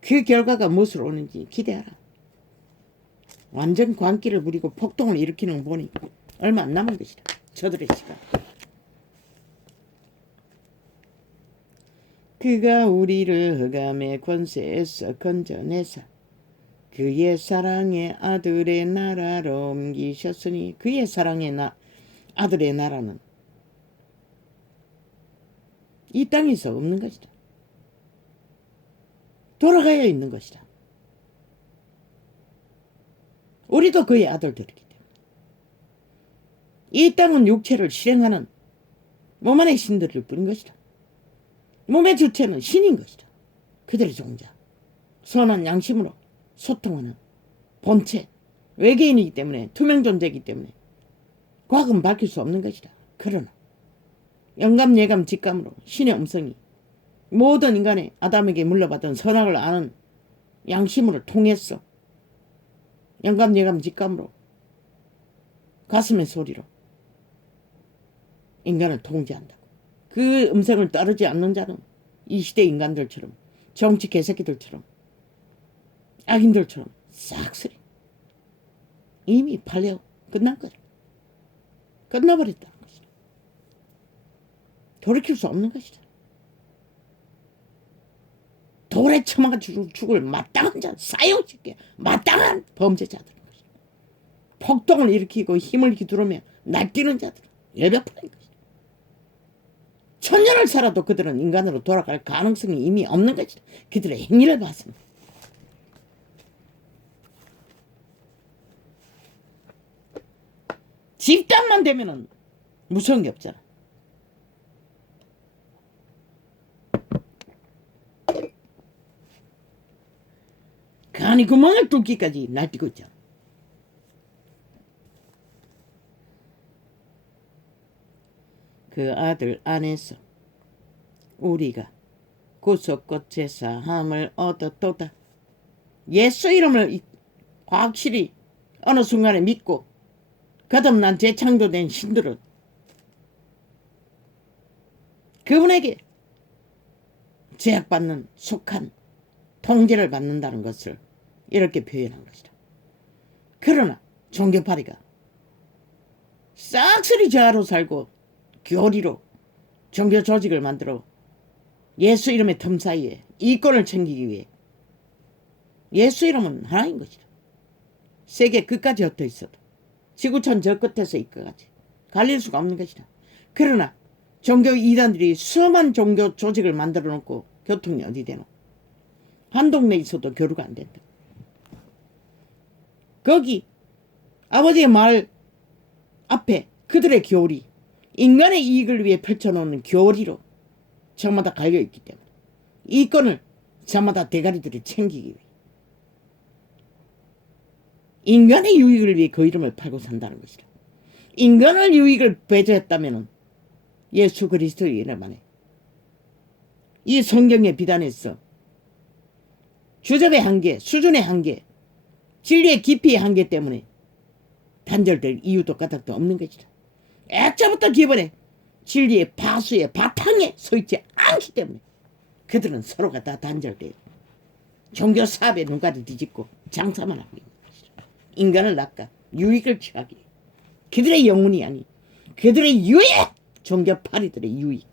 그 결과가 무엇으로 오는지 기대하라. 완전 광기를 부리고 폭동을 일으키는 거 보니 얼마 안 남은 것이라. 저들의 시간. 그가 우리를 흑암의 권세에서 건져내사 그의 사랑의 아들의 나라로 옮기셨으니 그의 사랑의 아들의 나라는 이 땅에서 없는 것이다. 돌아가야 있는 것이다. 우리도 그의 아들들이기 때문에 이 땅은 육체를 실행하는 몸 안의 신들일 뿐인 것이다. 몸의 주체는 신인 것이다. 그들의 종자, 선한 양심으로 소통하는 본체, 외계인이기 때문에 투명 존재이기 때문에 과학은 밝힐 수 없는 것이다. 그러나 영감, 예감, 직감으로 신의 음성이 모든 인간의 아담에게 물려받은 선악을 아는 양심을 통해서 영감, 예감, 직감으로 가슴의 소리로 인간을 통제한다고. 그 음성을 따르지 않는 자는 이 시대 인간들처럼 정치 개새끼들처럼 악인들처럼 싹쓸이 이미 팔려 끝난 거죠. 끝나버렸다는 것이다. 돌이킬 수 없는 것이다. 돌에 처맞아 죽을 마땅한 자, 사형시켜 마땅한 범죄자들인 것이다. 폭동을 일으키고 힘을 휘두르며 날뛰는 자들은 열병풀인 것이다. 천년을 살아도 그들은 인간으로 돌아갈 가능성이 이미 없는 것이다. 그들의 행위를 봐서는. 집단만 되면은 무서운 게 없잖아. 간이 구멍을 뚫기까지 날뛰고 있잖아. 그 아들 안에서 우리가 구속과 제사함을 얻었도다. 예수 이름을 확실히 어느 순간에 믿고 거듭난 재창조된 신들은 그분에게 제약받는 속한 통제를 받는다는 것을 이렇게 표현한 것이다. 그러나 종교파리가 싹쓸이 자아로 살고 교리로 종교 조직을 만들어 예수 이름의 틈 사이에 이권을 챙기기 위해 예수 이름은 하나인 것이다. 세계 끝까지 흩어 있어도 지구촌 저 끝에서 이 끝까지 갈릴 수가 없는 것이다. 그러나 종교 이단들이 수많은 종교 조직을 만들어 놓고 교통이 어디 되노? 한 동네에 있어도 교류가 안 된다. 거기 아버지의 말 앞에 그들의 교리, 인간의 이익을 위해 펼쳐놓는 교리로 저마다 갈려있기 때문에 이권을 저마다 대가리들이 챙기기 위해 인간의 유익을 위해 그 이름을 팔고 산다는 것이다. 인간을 유익을 배제했다면 예수 그리스도의 이름 안에 이 성경에 비단해서 주접의 한계, 수준의 한계, 진리의 깊이의 한계 때문에 단절될 이유도 까닭도 없는 것이다. 애초부터 기본에 진리의 바수의 바탕에 서있지 않기 때문에 그들은 서로가 다 단절돼요. 종교 사업에 눈가를 뒤집고 장사만 하고 있는 것이다. 인간을 낚아 유익을 취하기 위해 그들의 영혼이 아닌 그들의 유익, 종교파리들의 유익,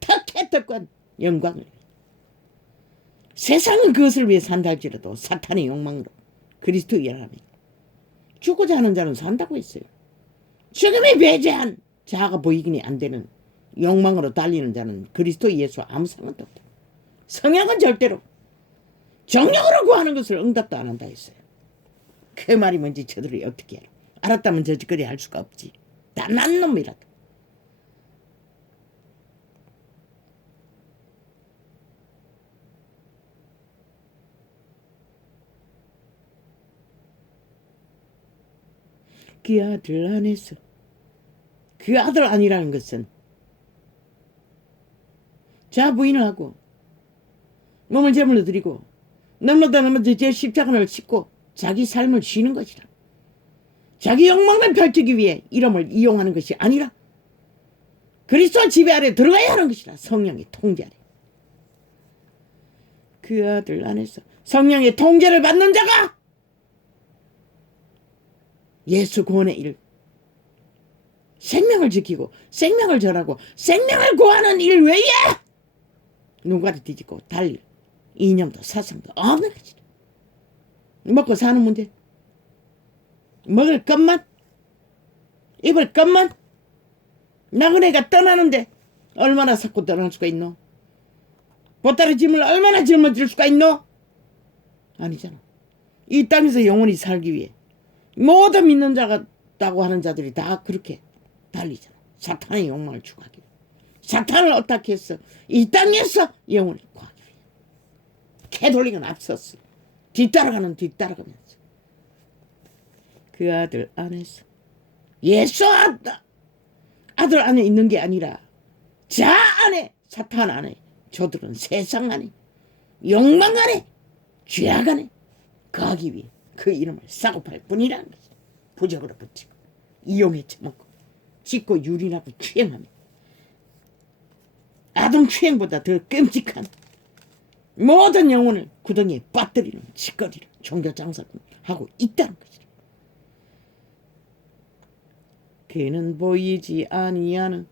특혜특권 영광을 위해 세상은 그것을 위해 산다 할지라도 사탄의 욕망으로 그리스도의 일하며 죽고자 하는 자는 산다고 했어요. 죽음이 배제한 자아가 보이기니 안 되는 욕망으로 달리는 자는 그리스도 예수와 아무 상관도 없다. 성령은 절대로 정령으로 구하는 것을 응답도 안 한다 했어요. 그 말이 뭔지 저들이 어떻게 알아? 알았다면 저 짓거리 할 수가 없지. 단한 놈이라도. 그 아들 안에서 그 아들 아니라는 것은 자 부인을 하고 몸을 제물로 드리고 넘어다 제 십자가를 싣고 자기 삶을 쉬는 것이다. 자기 욕망을 펼치기 위해 이름을 이용하는 것이 아니라 그리스도 지배 아래 들어가야 하는 것이다. 성령의 통제 아래. 그 아들 안에서 성령의 통제를 받는 자가 예수 구원의 일, 생명을 지키고 생명을 절하고 생명을 구하는 일 외에 눈가리 뒤집고 달릴 이념도 사상도 없는 거지. 먹고 사는 문제. 먹을 것만, 입을 것만. 나그네가 떠나는데 얼마나 자꾸 떠날 수가 있노? 보따리 짐을 얼마나 짊어질 수가 있노? 아니잖아. 이 땅에서 영원히 살기 위해 모든 믿는 자다고 하는 자들이 다 그렇게 달리잖아. 사탄의 욕망을 추구하기 위해. 사탄을 어떻게 해서 이 땅에서 영원히 구하기 위해. 캐톨릭은 앞섰어. 뒤따라가면서 그 아들 안에서 예수 아들 안에 있는 게 아니라 자 안에, 사탄 안에, 저들은 세상 안에, 욕망 안에, 죄악 안에 거하기 위해 그 이름을 싸고 팔 뿐이라는 거지. 부적으로 붙이고 이용해 처먹고 찢고 유린하고 추행하며 아동 추행보다 더 끔찍한 모든 영혼을 구덩이에 빠뜨리는 짓거리를 종교 장사를 하고 있다는 거지. 그는 보이지 아니하는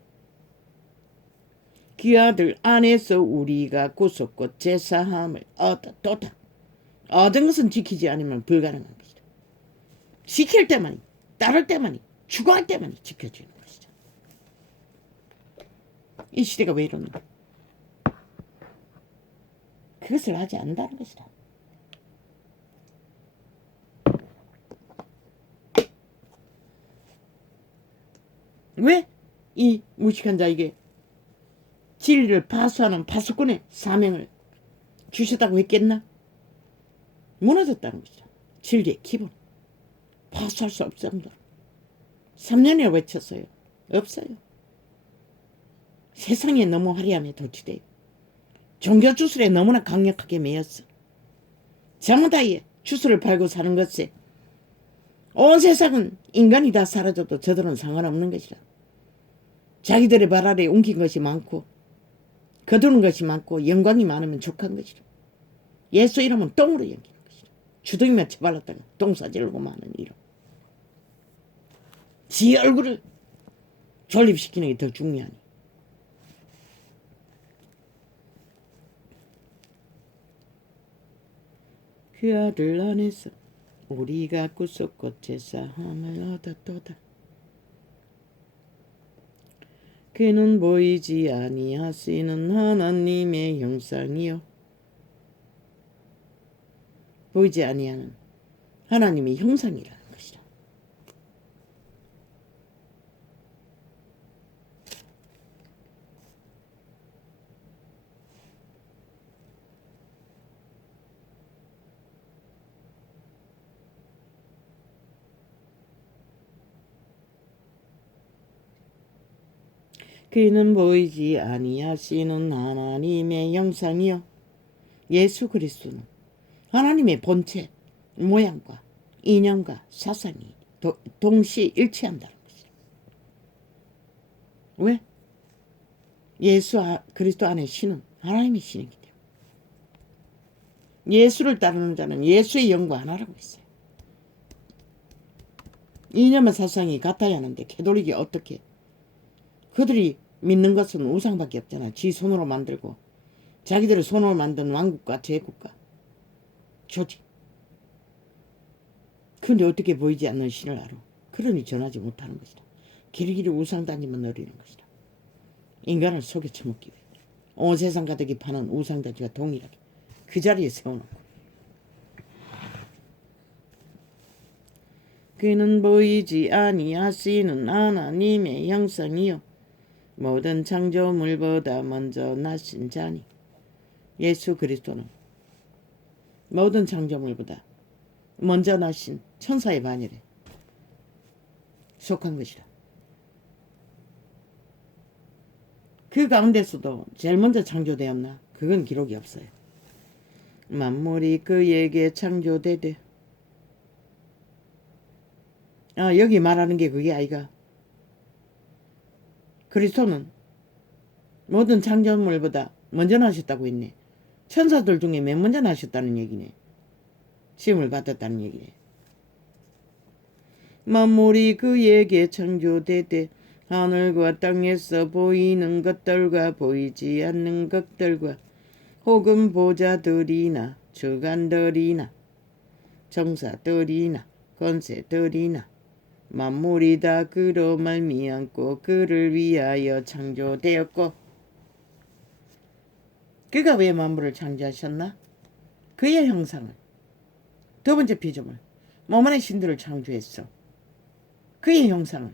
그 아들 안에서 우리가 구속과 제사함을 얻었도다. 얻은 것은 지키지 않으면 불가능한 것이다. 지킬 때만이, 따를 때만이, 추구할 때만이 지켜지는 것이다. 이 시대가 왜 이러는가? 그것을 하지 않는다는 것이다. 왜 이 무식한 자에게 진리를 파수하는 파수꾼의 사명을 주셨다고 했겠나? 무너졌다는 것이다. 진리의 기본. 파수할 수 없습니다. 3년이나 외쳤어요. 없어요. 세상에 너무 화려함에 도취되어 종교 주술에 너무나 강력하게 매였어. 자모다이에 주술을 팔고 사는 것에 온 세상은 인간이 다 사라져도 저들은 상관없는 것이라. 자기들의 발 아래 옮긴 것이 많고 거두는 것이 많고 영광이 많으면 족한 것이라. 예수 이름은 똥으로 여기는 것이라. 주둥이만 쳐발랐다가 똥 싸지르고 마는 이름. 지 얼굴을 존립시키는 게 더 중요하니. 그 아들 안에서 우리가 구속과 제사함을 얻었도다. 그는 보이지 아니하시는 하나님의 형상이요. 보이지 아니하는 하나님의 형상이라는 것이라. 그는 보이지 아니하시는 하나님의 형상이요. 예수 그리스도는 하나님의 본체, 모양과 이념과 사상이 동시에 일치한다는 것이죠. 왜? 예수 그리스도 안에 신은 하나님의 신이기 때문에. 예수를 따르는 자는 예수의 영과 하나라고 했어요. 이념과 사상이 같아야 하는데 캐톨릭이 어떻게? 그들이 믿는 것은 우상밖에 없잖아. 지 손으로 만들고 자기들의 손으로 만든 왕국과 제국과 조직. 그런데 어떻게 보이지 않는 신을 알아? 그러니 전하지 못하는 것이다. 길이길이 우상단지만 노리는 것이다. 인간을 속여 처먹기 위해 온 세상 가득히 파는 우상단지와 동일하게 그 자리에 세워놓고. 그는 보이지 아니하시는 하나님의 형상이요 모든 창조물보다 먼저 나신 자니. 예수 그리스도는 모든 창조물보다 먼저 나신 천사의 반열에 속한 것이라. 그 가운데서도 제일 먼저 창조되었나? 그건 기록이 없어요. 만물이 그에게 창조되되. 여기 말하는 게 그게 아이가. 그리스도는 모든 창조물보다 먼저 나셨다고 했네. 천사들 중에 맨 먼저 나셨다는 얘기네. 시험을 받았다는 얘기네. 만물이 그에게 창조되되 하늘과 땅에서 보이는 것들과 보이지 않는 것들과 혹은 보자들이나 주관들이나 정사들이나 권세들이나 만물이 다 그로 말미암고 그를 위하여 창조되었고. 그가 왜 만물을 창조하셨나? 그의 형상을. 두 번째 피조물 몸 안의 신들을 창조했어. 그의 형상을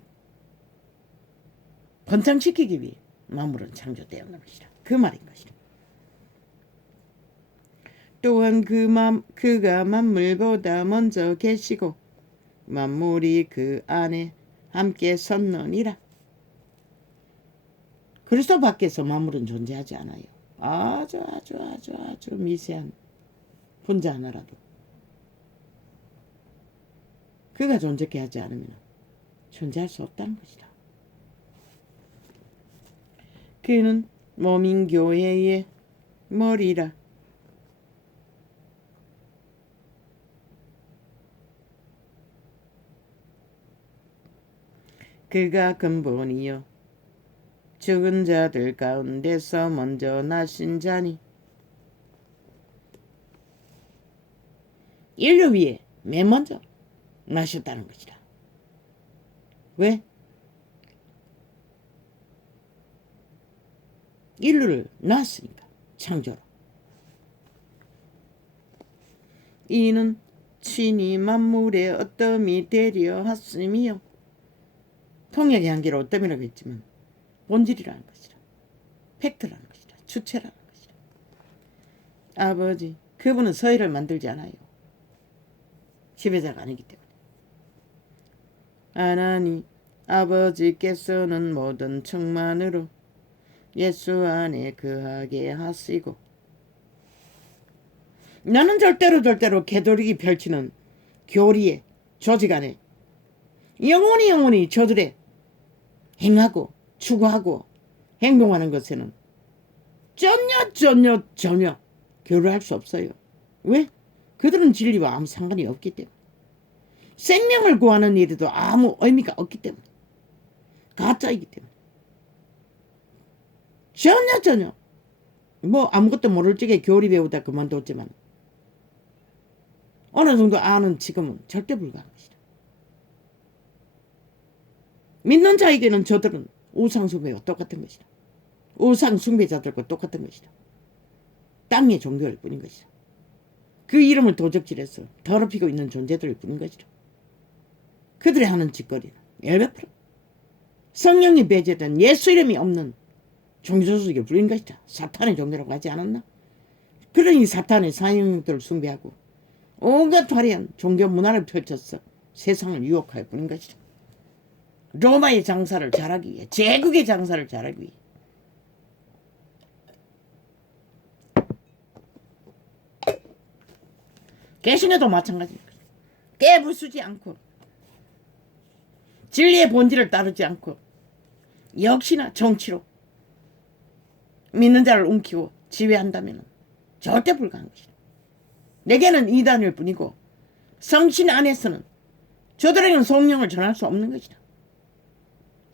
번창시키기 위해 만물은 창조되었는 것이다. 그 말인 것이다. 또한 그가 만물보다 먼저 계시고 만물이 그 안에 함께 섰느니라. 그리스도 밖에서 만물은 존재하지 않아요. 아주 미세한 분자 하나라도 그가 존재케 하지 않으면 존재할 수 없다는 것이다. 그는 몸인 교회의 머리라. 그가 근본이요 죽은 자들 가운데서 먼저 나신 자니. 인류 위에 맨 먼저 나셨다는 것이다. 왜? 인류를 낳았으니까. 창조로. 이는 친히 만물의 어떠함이 되려 하심이요. 통역의 한계로 어떠함이라고 했지만 본질이라는 것이다. 팩트라는 것이다. 주체라는 것이다. 아버지, 그분은 서해를 만들지 않아요. 지배자가 아니기 때문에. 하나님 아버지께서는 모든 충만으로 예수 안에 거하게 하시고. 나는 절대로 개돌이기 펼치는 교리의 조직 안에 영원히 저들의 행하고 추구하고 행동하는 것에는 전혀 교류할 수 없어요. 왜? 그들은 진리와 아무 상관이 없기 때문에. 생명을 구하는 일에도 아무 의미가 없기 때문에. 가짜이기 때문에. 전혀 뭐 아무것도 모를 적에 교리 배우다 그만뒀지만 어느 정도 아는 지금은 절대 불가한 것이다. 믿는 자에게는 저들은 우상숭배와 똑같은 것이다. 우상숭배자들과 똑같은 것이다. 땅의 종교일 뿐인 것이다. 그 이름을 도적질해서 더럽히고 있는 존재들일 뿐인 것이다. 그들이 하는 짓거리는 100% 성령이 배제된 예수 이름이 없는 종교조직을 부린 것이다. 사탄의 종교라고 하지 않았나? 그러니 사탄의 사형들을 숭배하고 온갖 화려한 종교 문화를 펼쳐서 세상을 유혹할 뿐인 것이다. 로마의 장사를 잘하기 위해, 제국의 장사를 잘하기 위해. 개신에도 마찬가지입니다. 깨부수지 않고 진리의 본질을 따르지 않고 역시나 정치로 믿는 자를 움키고 지배한다면 절대 불가한 것이다. 내게는 이단일 뿐이고 성신 안에서는 저들에게는 성령을 전할 수 없는 것이다.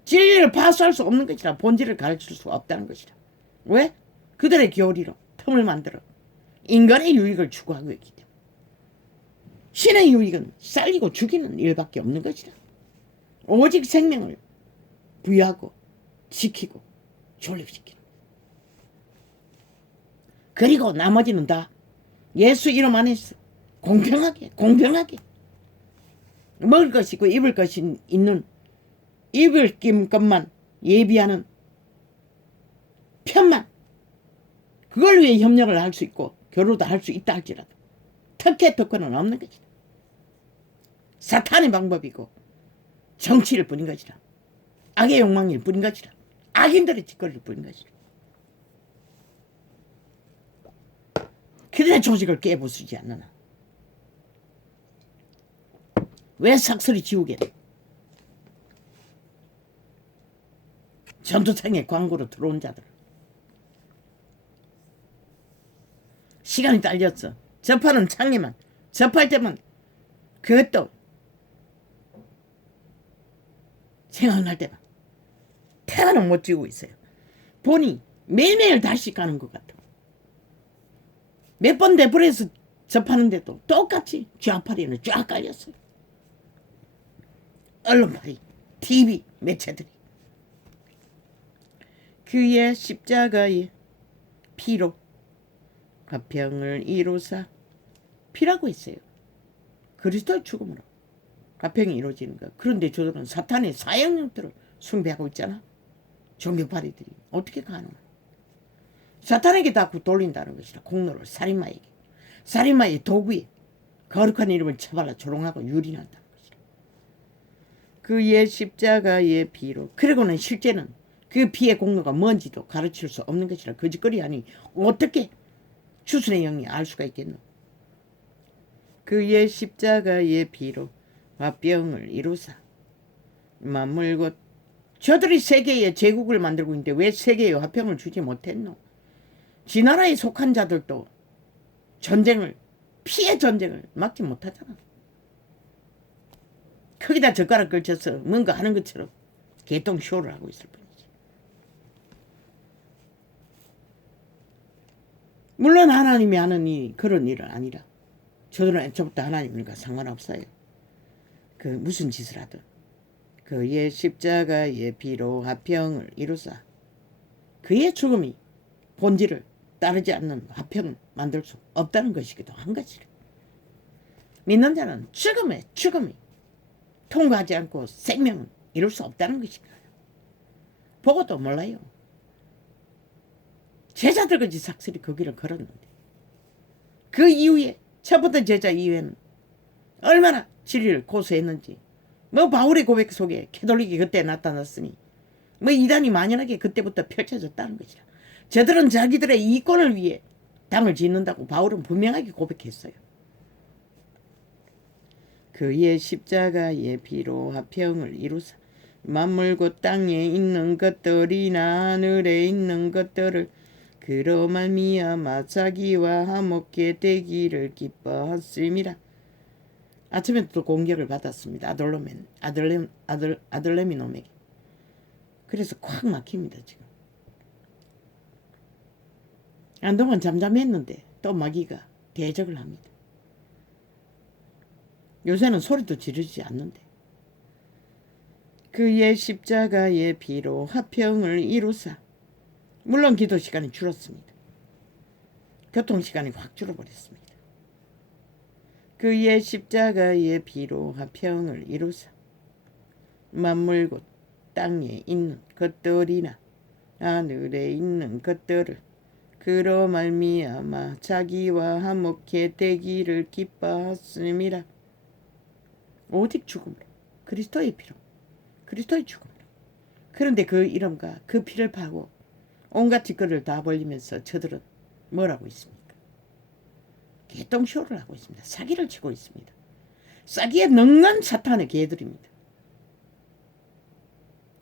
진리를 파수할 수 없는 것이다. 본질을 가르칠 수 없다는 것이다. 왜? 그들의 교리로 틈을 만들어 인간의 유익을 추구하고 있기 때문에. 신의 유익은 살리고 죽이는 일밖에 없는 것이다. 오직 생명을 부여하고 지키고 존립시키는. 그리고 나머지는 다 예수 이름 안에서 공평하게 먹을 것이 있고 입을 것이 있는, 입을 것만 예비하는 편만, 그걸 위해 협력을 할 수 있고 교류도 할 수 있다 할지라도 특혜는 없는 것이다. 사탄의 방법이고 정치일 뿐인 것이다. 악의 욕망일 뿐인 것이다. 악인들의 짓거리일 뿐인 것이다. 그들의 조직을 깨부수지 않느나 왜 삭슬이 지우게 돼? 전투창에 광고로 들어온 자들. 시간이 딸렸어. 접하는 창에만, 접할 때만 그것도 생각날 때만 태만은 못 지우고 있어요. 보니 매일매일 다시 가는 것 같아. 몇 번 대불에서 접하는데도 똑같이 좌파리는 쫙 깔렸어요. 언론팔이, TV, 매체들이. 그의 십자가의 피로 화평을 이루사. 피라고 했어요. 그리스도의 죽음으로 화평이 이루어지는 것. 그런데 저들은 사탄의 사형형태를 숭배하고 있잖아. 종교파리들이 어떻게 가능해? 사탄에게 다 돌린다는 것이라. 공로를 살인마에게, 살인마의 도구에 거룩한 이름을 처발라 조롱하고 유린한다는 것이라. 그의 십자가의 피로. 그리고는 실제는 그 피의 공로가 뭔지도 가르칠 수 없는 것이라. 거짓거리 아니 어떻게 주술의 영이 알 수가 있겠노? 그의 십자가의 피로 화평을 이루사. 만물 곧 저들이 세계의 제국을 만들고 있는데 왜 세계의 화평을 주지 못했노? 지 나라에 속한 자들도 전쟁을, 피해 전쟁을 막지 못하잖아. 거기다 젓가락 걸쳐서 뭔가 하는 것처럼 개똥 쇼를 하고 있을 뿐이지. 물론 하나님이 하는 이 그런 일은 아니라 저들은 애초부터 하나님과 상관없어요. 그 무슨 짓을 하든 그의 십자가의 피로 화평을 이루사. 그의 죽음이 본질을 따르지 않는 화평을 만들 수 없다는 것이기도 한 것이래. 믿는 자는 죽음이 통과하지 않고 생명은 이룰 수 없다는 것인가요? 보고도 몰라요. 제자들까지 삭슬이 그 길을 걸었는데 그 이후에 첫 번째 제자 이후에는 얼마나 진리를 고수했는지. 뭐 바울의 고백 속에 캐톨릭이 그때 나타났으니 뭐 이단이 만연하게 그때부터 펼쳐졌다는 것이라. 저들은 자기들의 이권을 위해 당을 짓는다고 바울은 분명하게 고백했어요. 그의 십자가의 피로 화평을 이루사. 만물 곧 땅에 있는 것들이나 하늘에 있는 것들을 그로 말미암아 자기와 화목게 되기를 기뻐하심이라. 아침에 또 공격을 받았습니다. 아들레미놈에게. 그래서 콱 막힙니다. 지금 한동안 잠잠했는데 또 마귀가 대적을 합니다. 요새는 소리도 지르지 않는데. 그의 십자가의 피로 화평을 이루사. 물론 기도 시간이 줄었습니다. 교통 시간이 확 줄어버렸습니다. 그의 십자가의 피로 화평을 이루사. 만물 곧 땅에 있는 것들이나 하늘에 있는 것들을 그로 말미암아 자기와 화목게 되기를 기뻐하심이라. 오직 죽음으로, 그리스도의 피로, 그리스도의 죽음으로. 그런데 그 이름과 그 피를 파고 온갖 짓거리를 다 벌리면서 저들은 뭐라고 있습니까? 개똥쇼를 하고 있습니다. 사기를 치고 있습니다. 사기에 능한 사탄의 개들입니다.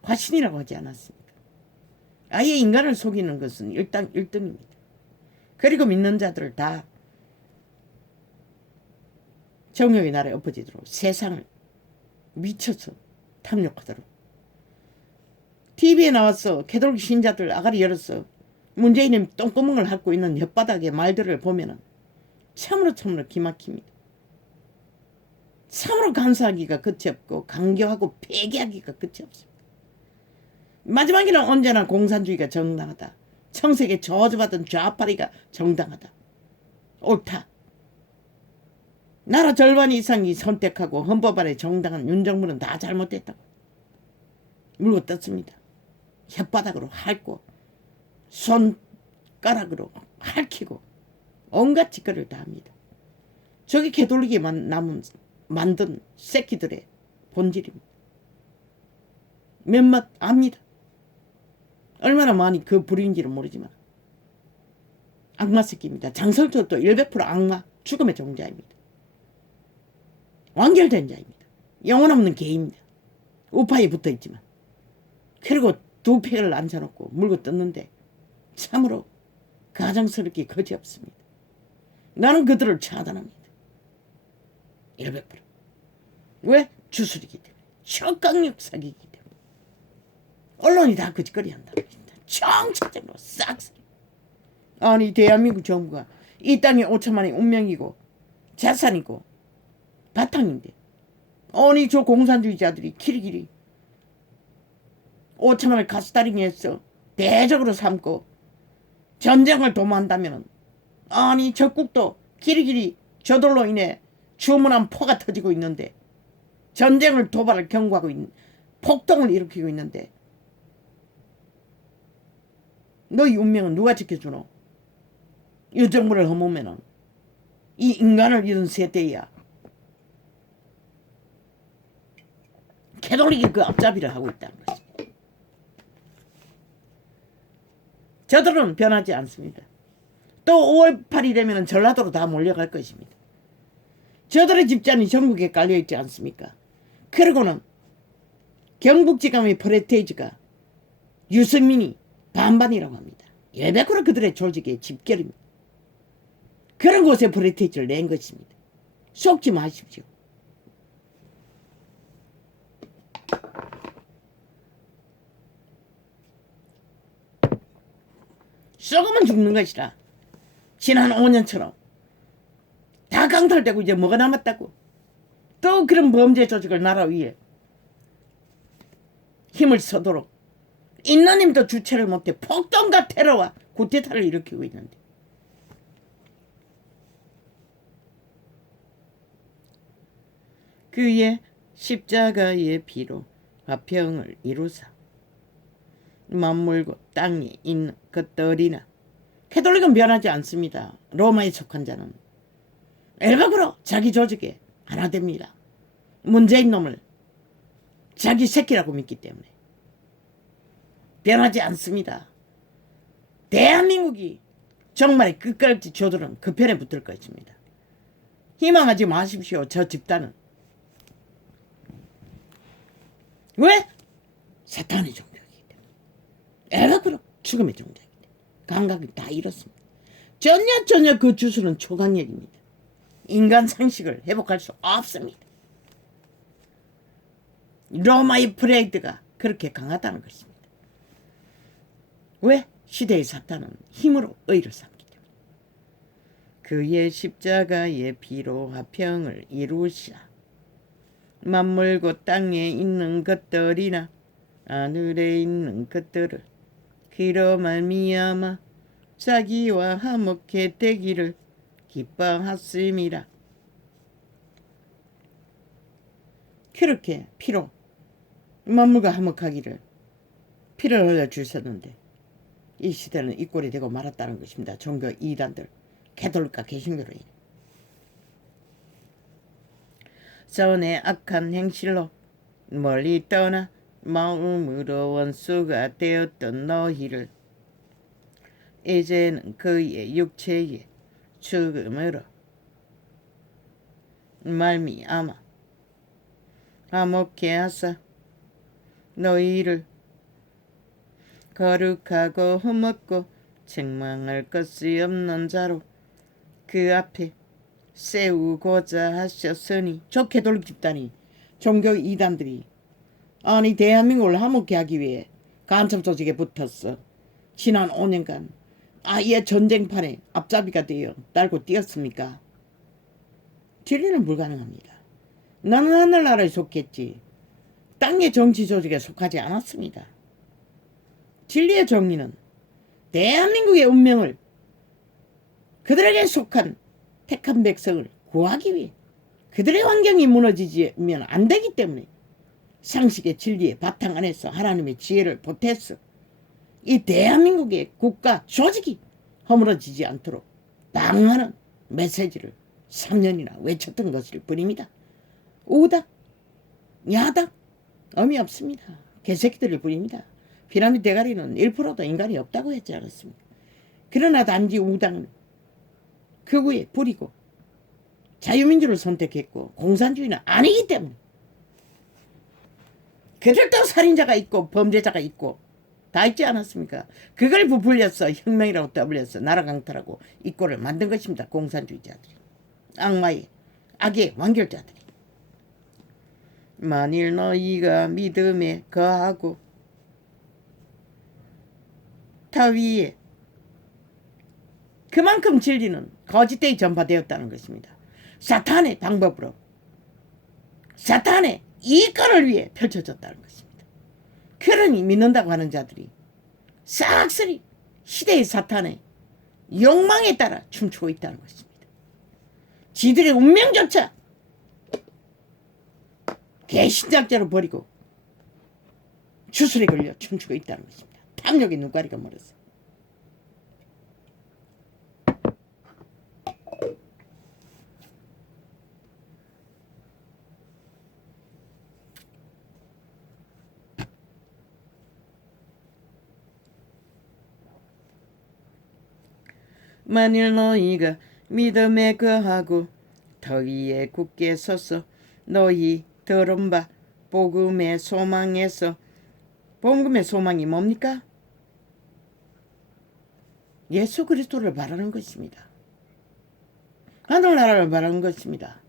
화신이라고 하지 않았습니까? 아예 인간을 속이는 것은 일단 1등입니다. 그리고 믿는 자들을 다 정욕의 날에 엎어지도록 세상을 미쳐서 탐욕하도록. TV에 나와서 캐톨릭 신자들 아가리 열어서 문재인이 똥구멍을 핥고 있는 혓바닥의 말들을 보면은 참으로 기막힙니다. 참으로 간사하기가 끝이 없고 강교하고 폐기하기가 끝이 없습니다. 마지막에는 언제나 공산주의가 정당하다. 청색에 저주받은 좌파리가 정당하다. 옳다. 나라 절반 이상이 선택하고 헌법 안에 정당한 윤 정부는 다 잘못됐다고 물고 떴습니다. 혓바닥으로 핥고 손가락으로 핥히고 온갖 짓거리를 다 합니다. 저게 캐톨릭이 만든 새끼들의 본질입니다. 몇몇 압니다. 얼마나 많이 그 불인지는 모르지만 악마 새끼입니다. 장성철도 100% 악마, 죽음의 종자입니다. 완결된 자입니다. 영혼 없는 개입니다. 우파에 붙어있지만. 그리고 두 팩을 앉혀놓고 물고 떴는데 참으로 가장스럽게 거지없습니다. 나는 그들을 차단합니다. 100%. 왜? 주술이기 때문에. 초강력 사기이기 때문에. 언론이 다 거짓거리 한다는 것입니다. 정체적으로 싹쓸이. 아니 대한민국 정부가 이 땅이 5천만의 운명이고 자산이고 바탕인데 아니 저 공산주의자들이 키리키리 5천만을 가스다링해서 대적으로 삼고 전쟁을 도모한다면 아니 적국도 키리키리 저들로 인해 주문한 포가 터지고 있는데 전쟁을 도발을 경고하고 있는 폭동을 일으키고 있는데 너희 운명은 누가 지켜주노? 이 정부를 허무면은 이 인간을 잃은 세대야. 캐톨릭이 그 앞잡이를 하고 있다는 것입니다. 저들은 변하지 않습니다. 또 5월 8일 되면 전라도로 다 몰려갈 것입니다. 저들의 집단이 전국에 깔려있지 않습니까? 그리고는 경북지감의 프레테이지가 유승민이 반반이라고 합니다. 100% 그들의 조직의 집결입니다. 그런 곳에 프레테이지를 낸 것입니다. 속지 마십시오. 썩으면 죽는 것이라. 지난 5년처럼 다 강탈되고 이제 뭐가 남았다고. 또 그런 범죄 조직을 나라 위에 힘을 써도록 있는 힘도 주체를 못해 폭동과 테러와 구테타를 일으키고 있는데 그의 십자가의 피로 화평을 이루사 만물고 땅에 있는 것들이나 캐톨릭은 변하지 않습니다. 로마에 속한 자는 일각으로 자기 조직에 하나 됩니다. 문재인 놈을 자기 새끼라고 믿기 때문에 변하지 않습니다. 대한민국이 정말 끝까지 저들은 그 편에 붙을 것입니다. 희망하지 마십시오. 저 집단은. 왜? 사탄의 종족이기 때문에. 애각으로 죽음의 종족이기 때문에. 감각을 다 잃었습니다. 전혀 그 주술은 초강력입니다. 인간 상식을 회복할 수 없습니다. 로마의 프레이드가 그렇게 강하다는 것입니다. 왜? 시대의 사탄은 힘으로 의를 삼기 때문에. 그의 십자가의 피로 화평을 이루시라. 만물고 땅에 있는 것들이나 하늘에 있는 것들을 그로 말미암아 자기와 화목해 되기를 기뻐하심이라. 그렇게 피로 만물과 화목하기를 피를 흘려 주셨는데 이 시대는 이 꼴이 되고 말았다는 것입니다. 종교 이단들, 캐톨릭과 개신교로 인해. 전의 악한 행실로 멀리 떠나 마음으로 원수가 되었던 너희를 이제는 그의 육체의 죽음으로 말미암아 화목케 하사 너희를 거룩하고 흠없고 책망할 것이 없는 자로 그 앞에 세우고자 하셨으니. 저 캐톨릭 집단이 종교 이단들이 아니 대한민국을 화목케 하기 위해 간첩 조직에 붙었어. 지난 5년간 아예 전쟁판에 앞잡이가 되어 달고 뛰었습니까? 진리는 불가능합니다. 나는 하늘나라에 속했지 땅의 정치 조직에 속하지 않았습니다. 진리의 정리는 대한민국의 운명을 그들에게 속한 택한 백성을 구하기 위해 그들의 환경이 무너지면 안 되기 때문에 상식의 진리의 바탕 안에서 하나님의 지혜를 보탰어. 이 대한민국의 국가 조직이 허물어지지 않도록 방하는 메시지를 3년이나 외쳤던 것일 뿐입니다. 우당, 야당 의미 없습니다. 개새끼들일 뿐입니다. 피라미드 대가리는 1%도 인간이 없다고 했지 않았습니까? 그러나 단지 우당은 극우에 뿌리고 자유민주를 선택했고 공산주의는 아니기 때문에 그들도 살인자가 있고 범죄자가 있고 다 있지 않았습니까? 그걸 부풀려서 혁명이라고 떠벌려서 나라 강탈하고 이 꼴을 만든 것입니다. 공산주의자들이. 악마의 악의 완결자들이. 만일 너희가 믿음에 거하고 타 위에 그만큼 진리는 거짓되이 전파되었다는 것입니다. 사탄의 방법으로 사탄의 이권을 위해 펼쳐졌다는 것입니다. 그러니 믿는다고 하는 자들이 싹쓸이 시대의 사탄의 욕망에 따라 춤추고 있다는 것입니다. 지들의 운명조차 개신작자로 버리고 주술에 걸려 춤추고 있다는 것입니다. 탐욕의 눈가리가 멀었어요. 만일 너희가 믿음에 거하고 터 위에 굳게 서서 너희 들은 바 복음의 소망에서 복음의 소망이 뭡니까? 예수 그리스도를 바라는 것입니다. 하늘나라를 바라는 것입니다.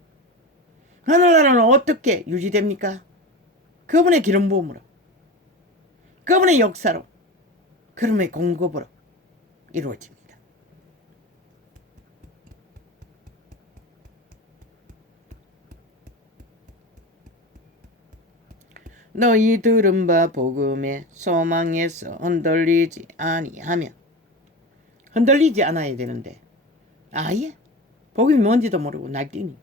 하늘나라는 어떻게 유지됩니까? 그분의 기름 부음으로, 그분의 역사로, 그분의 공급으로 이루어집니다. 너희 들은 바 복음의 소망에서 흔들리지 아니하며, 흔들리지 않아야 되는데 아예 복음이 뭔지도 모르고 날뛰니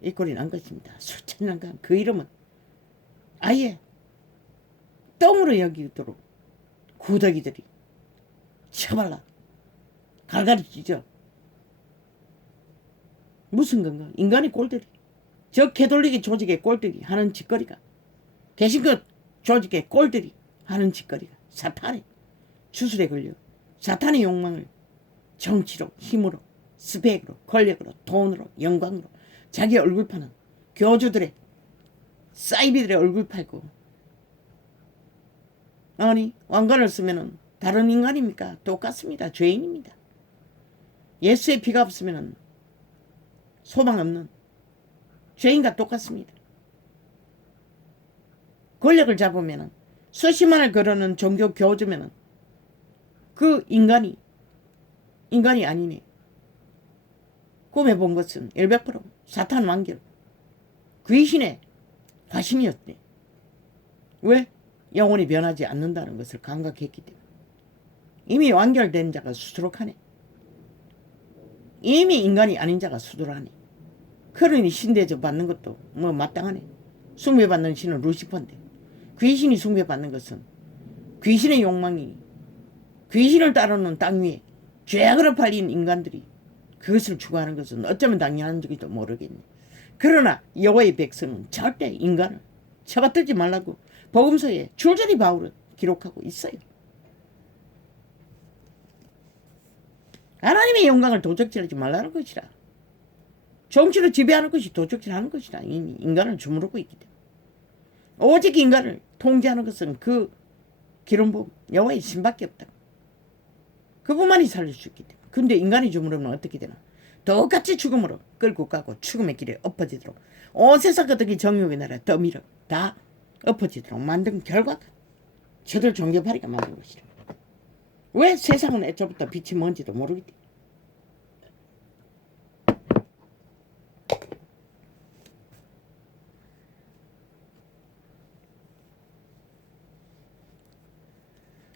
이 꼴이 난 것입니다. 수천년간 그 이름은 아예 똥으로 여기도록 구더기들이 쳐발라 갈갈이 찢어. 무슨 건가? 인간의 꼴들이, 저 개돌리기 조직의 꼴들이 하는 짓거리가, 개신교 조직의 꼴들이 하는 짓거리가 사탄의 주술에 걸려 사탄의 욕망을 정치로, 힘으로, 스펙으로, 권력으로, 돈으로, 영광으로 자기 얼굴 파는 교주들의 사이비들의 얼굴 팔고, 아니 왕관을 쓰면은 다른 인간입니까? 똑같습니다. 죄인입니다. 예수의 피가 없으면은 소망 없는 죄인과 똑같습니다. 권력을 잡으면은 수십만을 거르는 종교 교주면은 그 인간이 아니네. 꿈에 본 것은 100% 사탄 완결, 귀신의 화신이었대. 왜? 영혼이 변하지 않는다는 것을 감각했기 때문에. 이미 완결된 자가 수두룩하네. 이미 인간이 아닌 자가 수두룩하네. 그러니 신대접 받는 것도 뭐 마땅하네. 숭배받는 신은 루시퍼인데, 귀신이 숭배받는 것은 귀신의 욕망이, 귀신을 따르는 땅 위에 죄악으로 팔린 인간들이 그것을 추구하는 것은 어쩌면 당연한지도 모르겠네. 그러나 여호와의 백성은 절대 인간을 쳐받들지 말라고 복음서에 줄줄이 바울은 기록하고 있어요. 하나님의 영광을 도적질하지 말라는 것이라. 정치를 지배하는 것이 도적질하는 것이라. 이미 인간을 주무르고 있기 때문에. 오직 인간을 통제하는 것은 그 기름 부음 여호와의 신밖에 없다. 그분만이 살릴 수 있기 때문에. 근데 인간이 주무르면 어떻게 되나? 똑같이 죽음으로 끌고 가고 죽음의 길에 엎어지도록 온 세상 것들이 정욕의 나라 떠밀어 다 엎어지도록 만든 결과가 저들 종교파리가 만든 것이라. 왜? 세상은 애초부터 빛이 뭔지도 모르기 때문에.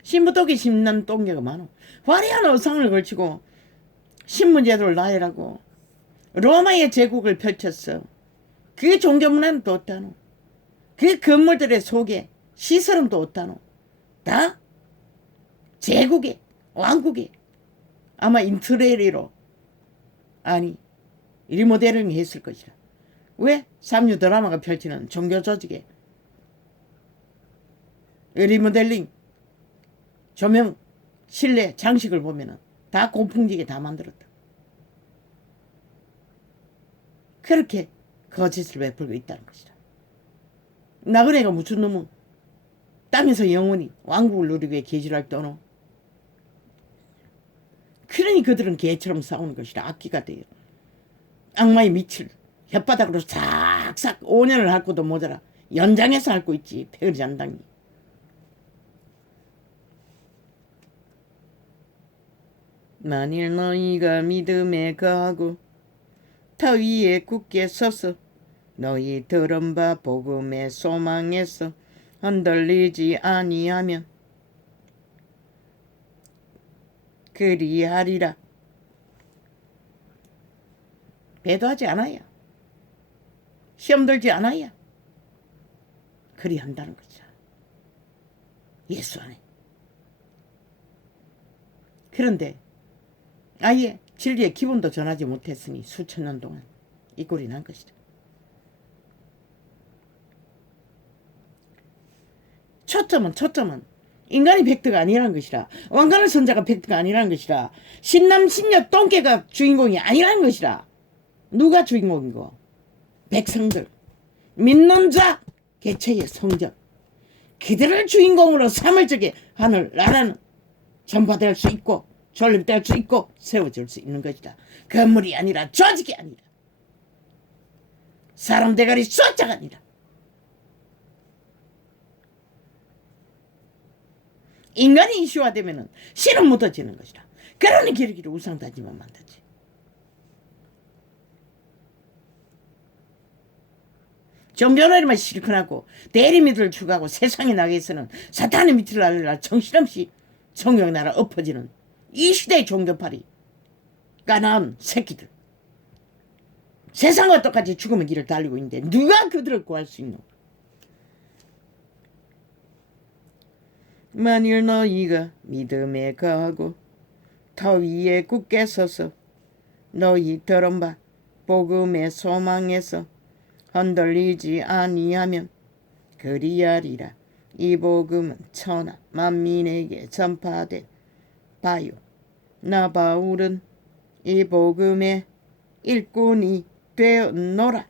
신부독이 심는 똥개가 많아. 화려한 의상을 걸치고 신문제도를 나열하고 로마의 제국을 펼쳤어. 그 종교문화는 또 어떠노? 그 건물들의 속에 시설은 또 어떠노? 다 제국의 왕국의 아마 인트레리로, 아니 리모델링 했을 것이라. 왜? 삼류 드라마가 펼치는 종교 조직의 리모델링 조명, 실내 장식을 보면은 다 고풍지게 다 만들었다. 그렇게 거짓을 베풀고 있다는 것이다. 나그네가 무슨 놈은 땅에서 영원히 왕국을 누리고 계지랄 떠노. 그러니 그들은 개처럼 싸우는 것이라. 악기가 돼요. 악마의 밑을 혓바닥으로 싹싹 5년을 핥고도 모자라 연장해서 핥고 있지. 폐허리 잔당이. 만일 너희가 믿음에 거하고 터 위에 굳게 서서 너희 들은 바 복음의 소망에서 흔들리지 아니하면 그리하리라. 배도하지 않아야, 시험 들지 않아야 그리한다는 거죠. 예수 안에. 그런데 아예 진리의 기본도 전하지 못했으니 수천 년 동안 이 꼴이 난 것이다. 초점은 인간이 팩트가 아니라는 것이라, 왕관의 선자가 팩트가 아니라는 것이라, 신남 신녀 똥개가 주인공이 아니라는 것이라. 누가 주인공이고? 백성들, 믿는 자, 개체의 성전, 그들을 주인공으로 삼을 적에 하늘 나라는 전파될 수 있고 존립될 수 있고 세워질 수 있는 것이다. 건물이 아니라 조직이 아니라 사람 대가리 숫자가 아니라 인간이 이슈화되면 신은 묻어지는 것이다. 그러니 기르기를 우상다지만 만들지. 종교놀이만 실컷하고 대리미들을 추구하고 세상에 나가서는 사탄의 밑을 알라 정신없이 성경나라 엎어지는 이 시대의 종교파리 까나운 새끼들, 세상과 똑같이 죽음의 길을 달리고 있는데 누가 그들을 구할 수 있노? 만일 너희가 믿음에 거하고 터 위에 굳게 서서 너희 들은 바 복음의 소망에서 흔들리지 아니하면 그리하리라. 이 복음은 천하 만민에게 전파된 바요. 나 바울은 이 복음의 일꾼이 되었노라.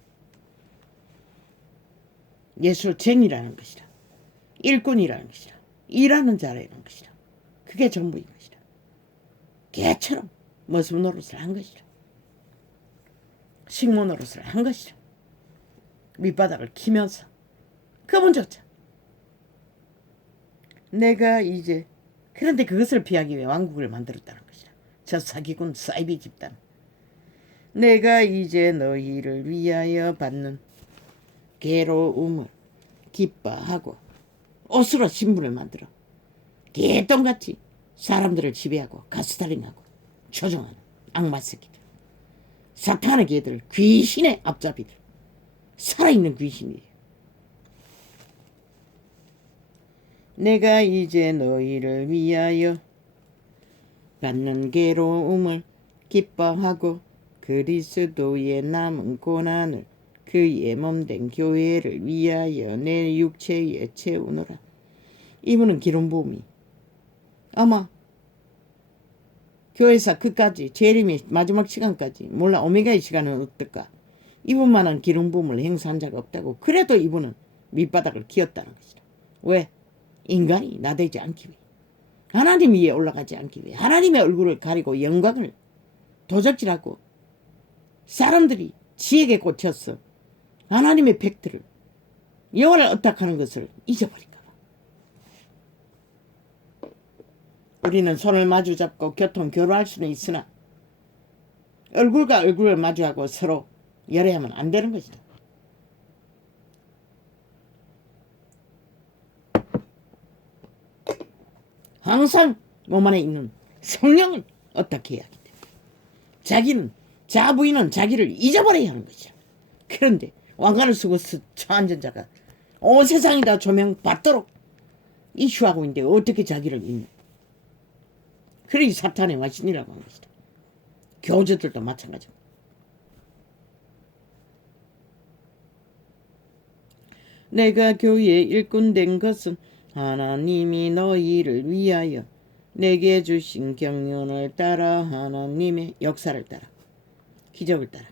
예수쟁이라는 것이라. 일꾼이라는 것이라. 일하는 자라는 것이라. 그게 전부인 것이라. 개처럼 모습 노릇을 한 것이라. 식모 노릇을 한 것이라. 밑바닥을 키면서 그분조차 내가 이제, 그런데 그것을 피하기 위해 왕국을 만들었다는 것이라. 저 사기꾼 사이비 집단. 내가 이제 너희를 위하여 받는 괴로움을 기뻐하고 옷으로 신분을 만들어 개똥같이 사람들을 지배하고 가스달링하고 조종하는 악마 새끼들, 사탄의 개들, 귀신의 앞잡이들, 살아있는 귀신이에요. 내가 이제 너희를 위하여 받는 괴로움을 기뻐하고 그리스도의 남은 고난을 그의 몸된 교회를 위하여 내 육체에 채우노라. 이분은 기름부음이 아마 교회사 끝까지, 재림의 마지막 시간까지, 몰라 오메가의 시간은 어떨까, 이분만한 기름부음을 행사한 자가 없다고. 그래도 이분은 밑바닥을 기었다는 것이다. 왜? 인간이 나대지 않기 위해, 하나님 위에 올라가지 않기 위해, 하나님의 얼굴을 가리고 영광을 도적질하고 사람들이 지에게 꽂혔어 하나님의 팩트를, 여호와를 어탁하는 것을 잊어버릴까 봐. 우리는 손을 마주 잡고 교통 교류할 수는 있으나 얼굴과 얼굴을 마주하고 서로 열애하면 안 되는 것이다. 항상 몸 안에 있는 성령을 어떻게 해야 하기 때문에 자기는, 자부인은 자기를 잊어버려야 하는 것이야. 그런데 왕관을 쓰고 처앉은 자가 온 세상이 다 조명받도록 이슈하고 있는데 어떻게 자기를 잊냐. 그래 사탄의 와신이라고 하는 것이다. 교주들도 마찬가지고. 내가 교회의 일꾼 된 것은 하나님이 너희를 위하여 내게 주신 경륜을 따라, 하나님의 역사를 따라, 기적을 따라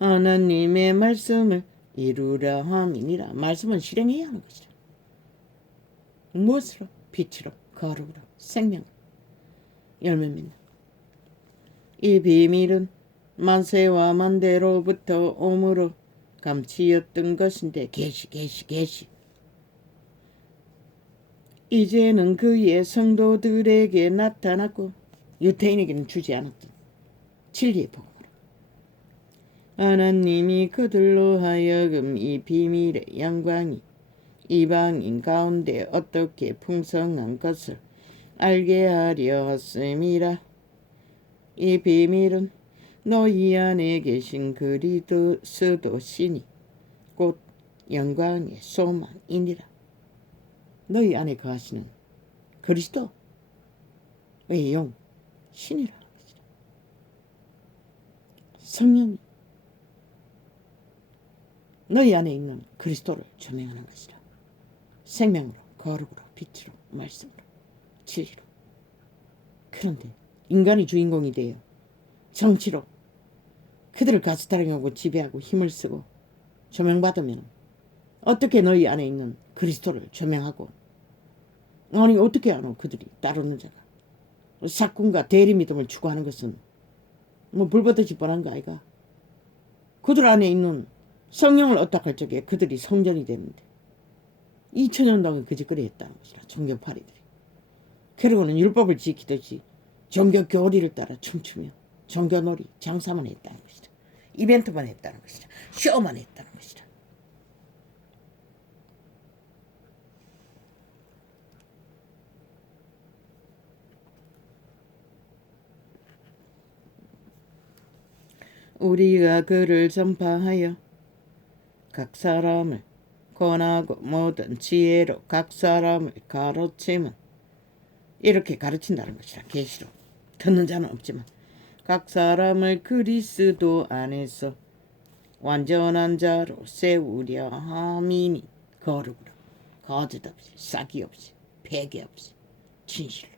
하나님의 말씀을 이루려 함이니라. 말씀은 실행해야 하는 것이라. 무엇으로? 빛으로, 거룩으로, 생명으로, 열매 맺는. 이 비밀은 만세와 만대로부터 오므로 감치였던 것인데 계시 이제는 그의 성도들에게 나타났고 유태인에게는 주지 않았던 진리의 복음으로 하나님이 그들로 하여금 이 비밀의 영광이 이방인 가운데 어떻게 풍성한 것을 알게 하려 하심이라. 이 비밀은 너희 안에 계신 그리스도시니 곧 영광의 소망이니라. 너희 안에 거하시는 그리스도의 영 신이라는 것이라. 성령이 너희 안에 있는 그리스도를 조명하는 것이라. 생명으로 거룩으로 빛으로 말씀으로 진리로. 그런데 인간이 주인공이 되어 정치로 그들을 가스타령하고 지배하고 힘을 쓰고 조명받으면 어떻게 너희 안에 있는 그리스도를 조명하고, 아니 어떻게 하노 그들이 따르는 자가. 사꾼과 대리 믿음을 추구하는 것은 뭐 불보듯이 뻔한 거 아이가. 그들 안에 있는 성령을 어떡할 적에 그들이 성전이 되는데 2000년 동안 그 짓거리 했다는 것이라. 종교파리들이. 그러고는 율법을 지키듯이 종교 교리를 따라 춤추며 종교놀이 장사만 했다는 것이다. 이벤트만 했다는 것이다. 쇼만 했다는 것이다. 우리가 그를 전파하여 각 사람을 권하고 모든 지혜로 각 사람을 가르치면, 이렇게 가르친다는 것이라. 계시로 듣는 자는 없지만 각 사람을 그리스도 안에서 완전한 자로 세우려 함이니 거룩으로 거짓 없이 싹이 없이 배개 없이 진실로.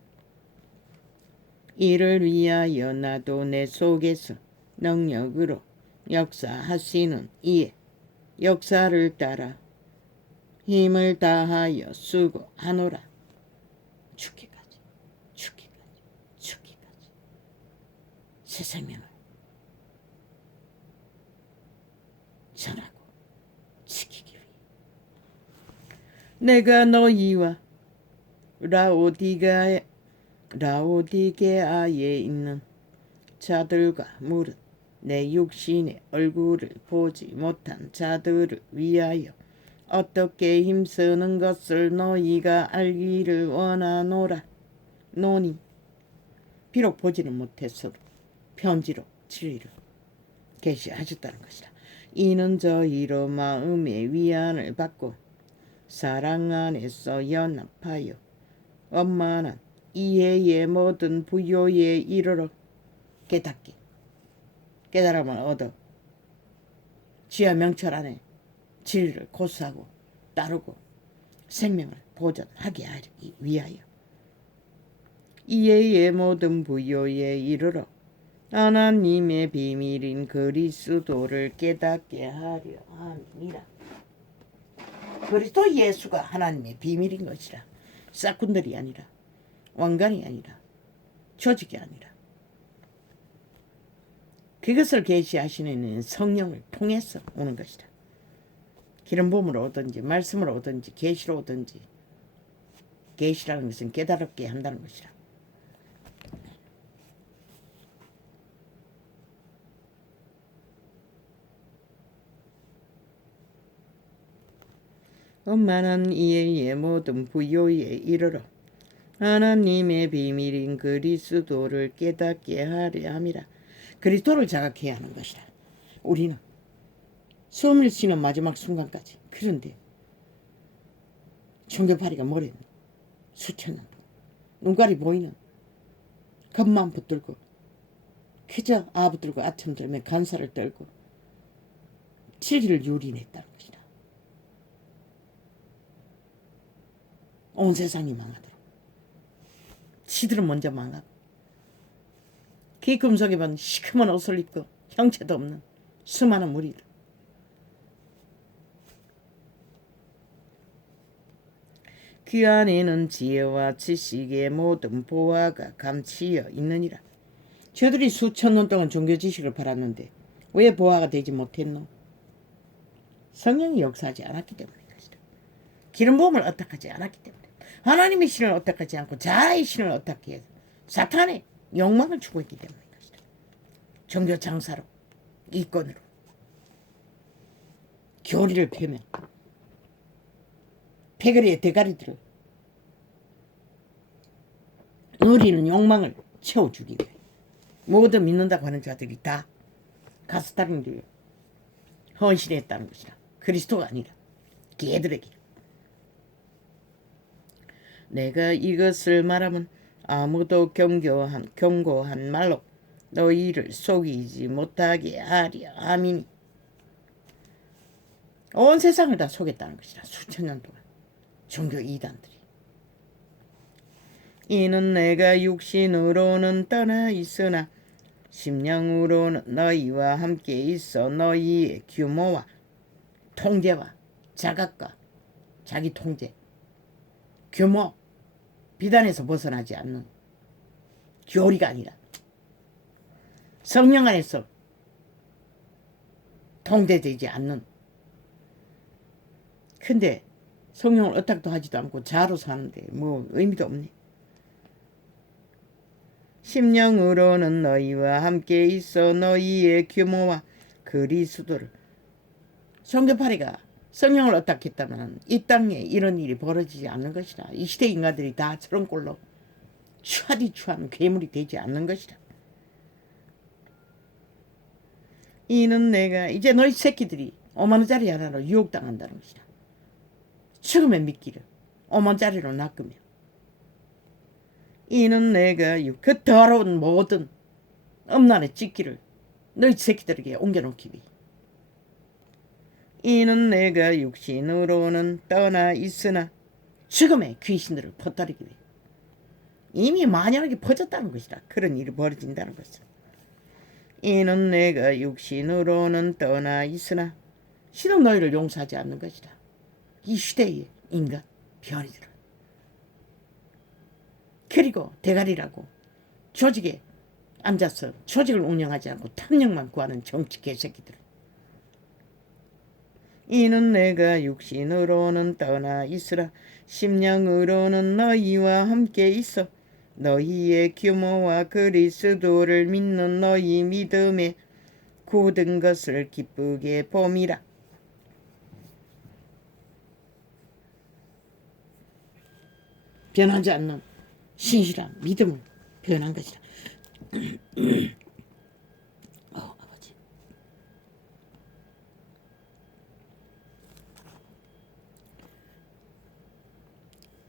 이를 위하여 나도 내 속에서 능력으로 역사하시는 이의 역사를 따라 힘을 다하여 수고하노라. 죽기까지 죽기까지 죽기까지 새 생명을 전하고 지키기 위해. 내가 너희와 라오디게아에 있는 자들과 무릇 내 육신의 얼굴을 보지 못한 자들을 위하여 어떻게 힘쓰는 것을 너희가 알기를 원하노라. 노니 비록 보지는 못했어도 편지로 진리를 계시하셨다는 것이라. 이는 저희로 마음의 위안을 받고 사랑 안에서 연합하여 원만한 이해의 모든 부요에 이르러 깨달음을 얻어 지하 명철 안에 진리를 고수하고 따르고 생명을 보존하게 하기 위하여 이해의 모든 부요에 이르러 하나님의 비밀인 그리스도를 깨닫게 하려 함이라. 그리스도 예수가 하나님의 비밀인 것이라. 싹군들이 아니라, 왕관이 아니라, 조직이 아니라, 그것을 계시하시는 성령을 통해서 오는 것이다. 기름 부음으로 오든지 말씀으로 오든지 계시로 오든지, 계시라는 것은 깨달게 한다는 것이라. 원만한 이해의 모든 부요에 이르러 하나님의 비밀인 그리스도를 깨닫게 하려 함이라. 그리스도를 자각해야 하는 것이라. 우리는 숨을 쉬는 마지막 순간까지. 그런데 종교파리가 뭐래? 수천 년 동안 눈깔이 보이는 겁만 붙들고 그저 붙들고 아첨 들며 간사를 떨고 진리를 유린했다는 것이다. 온 세상이 망하도록 지들은 먼저 망하고 그 금속에 본 시커먼 옷을 입고 형체도 없는 수많은 무리들, 그 안에는 지혜와 지식의 모든 보화가 감치여 있느니라. 저들이 수천 년 동안 종교 지식을 팔았는데 왜 보화가 되지 못했노? 성령이 역사하지 않았기 때문인 것이다. 기름 부음을 어떡하지 않았기 때문에. 하나님의 신을 어떡하지 않고 자아의 신을 어떻게 해서 사탄의 욕망을 추구했기 때문인 것이다. 종교 장사로, 이권으로, 교리를 펴면 패거리의 대가리들을 누리는 욕망을 채워주기 위해 모두 믿는다고 하는 자들이 다 가스타링들 헌신했다는 것이다. 그리스도가 아니라 걔들에게. 내가 이것을 말하면 아무도 경고한 말로 너희를 속이지 못하게 하리라. 아미니. 온 세상을 다 속였다는 것이다. 수천 년 동안 종교 이단들이. 이는 내가 육신으로는 떠나 있으나 심령으로는 너희와 함께 있어 너희의 규모와 통제와 자각과 자기 통제, 규모, 비단에서 벗어나지 않는 교리가 아니라 성령 안에서 통제되지 않는. 근데 성령을 어떻게도 하지도 않고 자로 사는데 뭐 의미도 없네. 심령으로는 너희와 함께 있어 너희의 규모와 그리스도를. 성교파리가 성령을 어떻게 했다면 이 땅에 이런 일이 벌어지지 않는 것이다. 이 시대 인간들이 다 저런 꼴로 추하디추한 괴물이 되지 않는 것이다. 이는 내가 이제 너희 새끼들이 5만원짜리 하나로 유혹당한다는 것이다. 죽음의 미끼를 5만원짜리로 낚으며 이는 내가 그 더러운 모든 음란의 찢기를 너희 새끼들에게 옮겨놓기 위해 이는 내가 육신으로는 떠나 있으나 죽음의 귀신들을 퍼뜨리기 위해 이미 만연하게 퍼졌다는 것이다. 그런 일이 벌어진다는 것은. 이는 내가 육신으로는 떠나 있으나 신은 너희를 용서하지 않는 것이다. 이 시대의 인간 변이들은. 그리고 대가리라고 조직에 앉아서 조직을 운영하지 않고 탐욕만 구하는 정치 개새끼들. 이는 내가 육신으로는 떠나 있으라 심령으로는 너희와 함께 있어 너희의 규모와 그리스도를 믿는 너희 믿음에 굳은 것을 기쁘게 봄이라. 변하지 않는 신실한 믿음을 표현한 것이다. 아버지.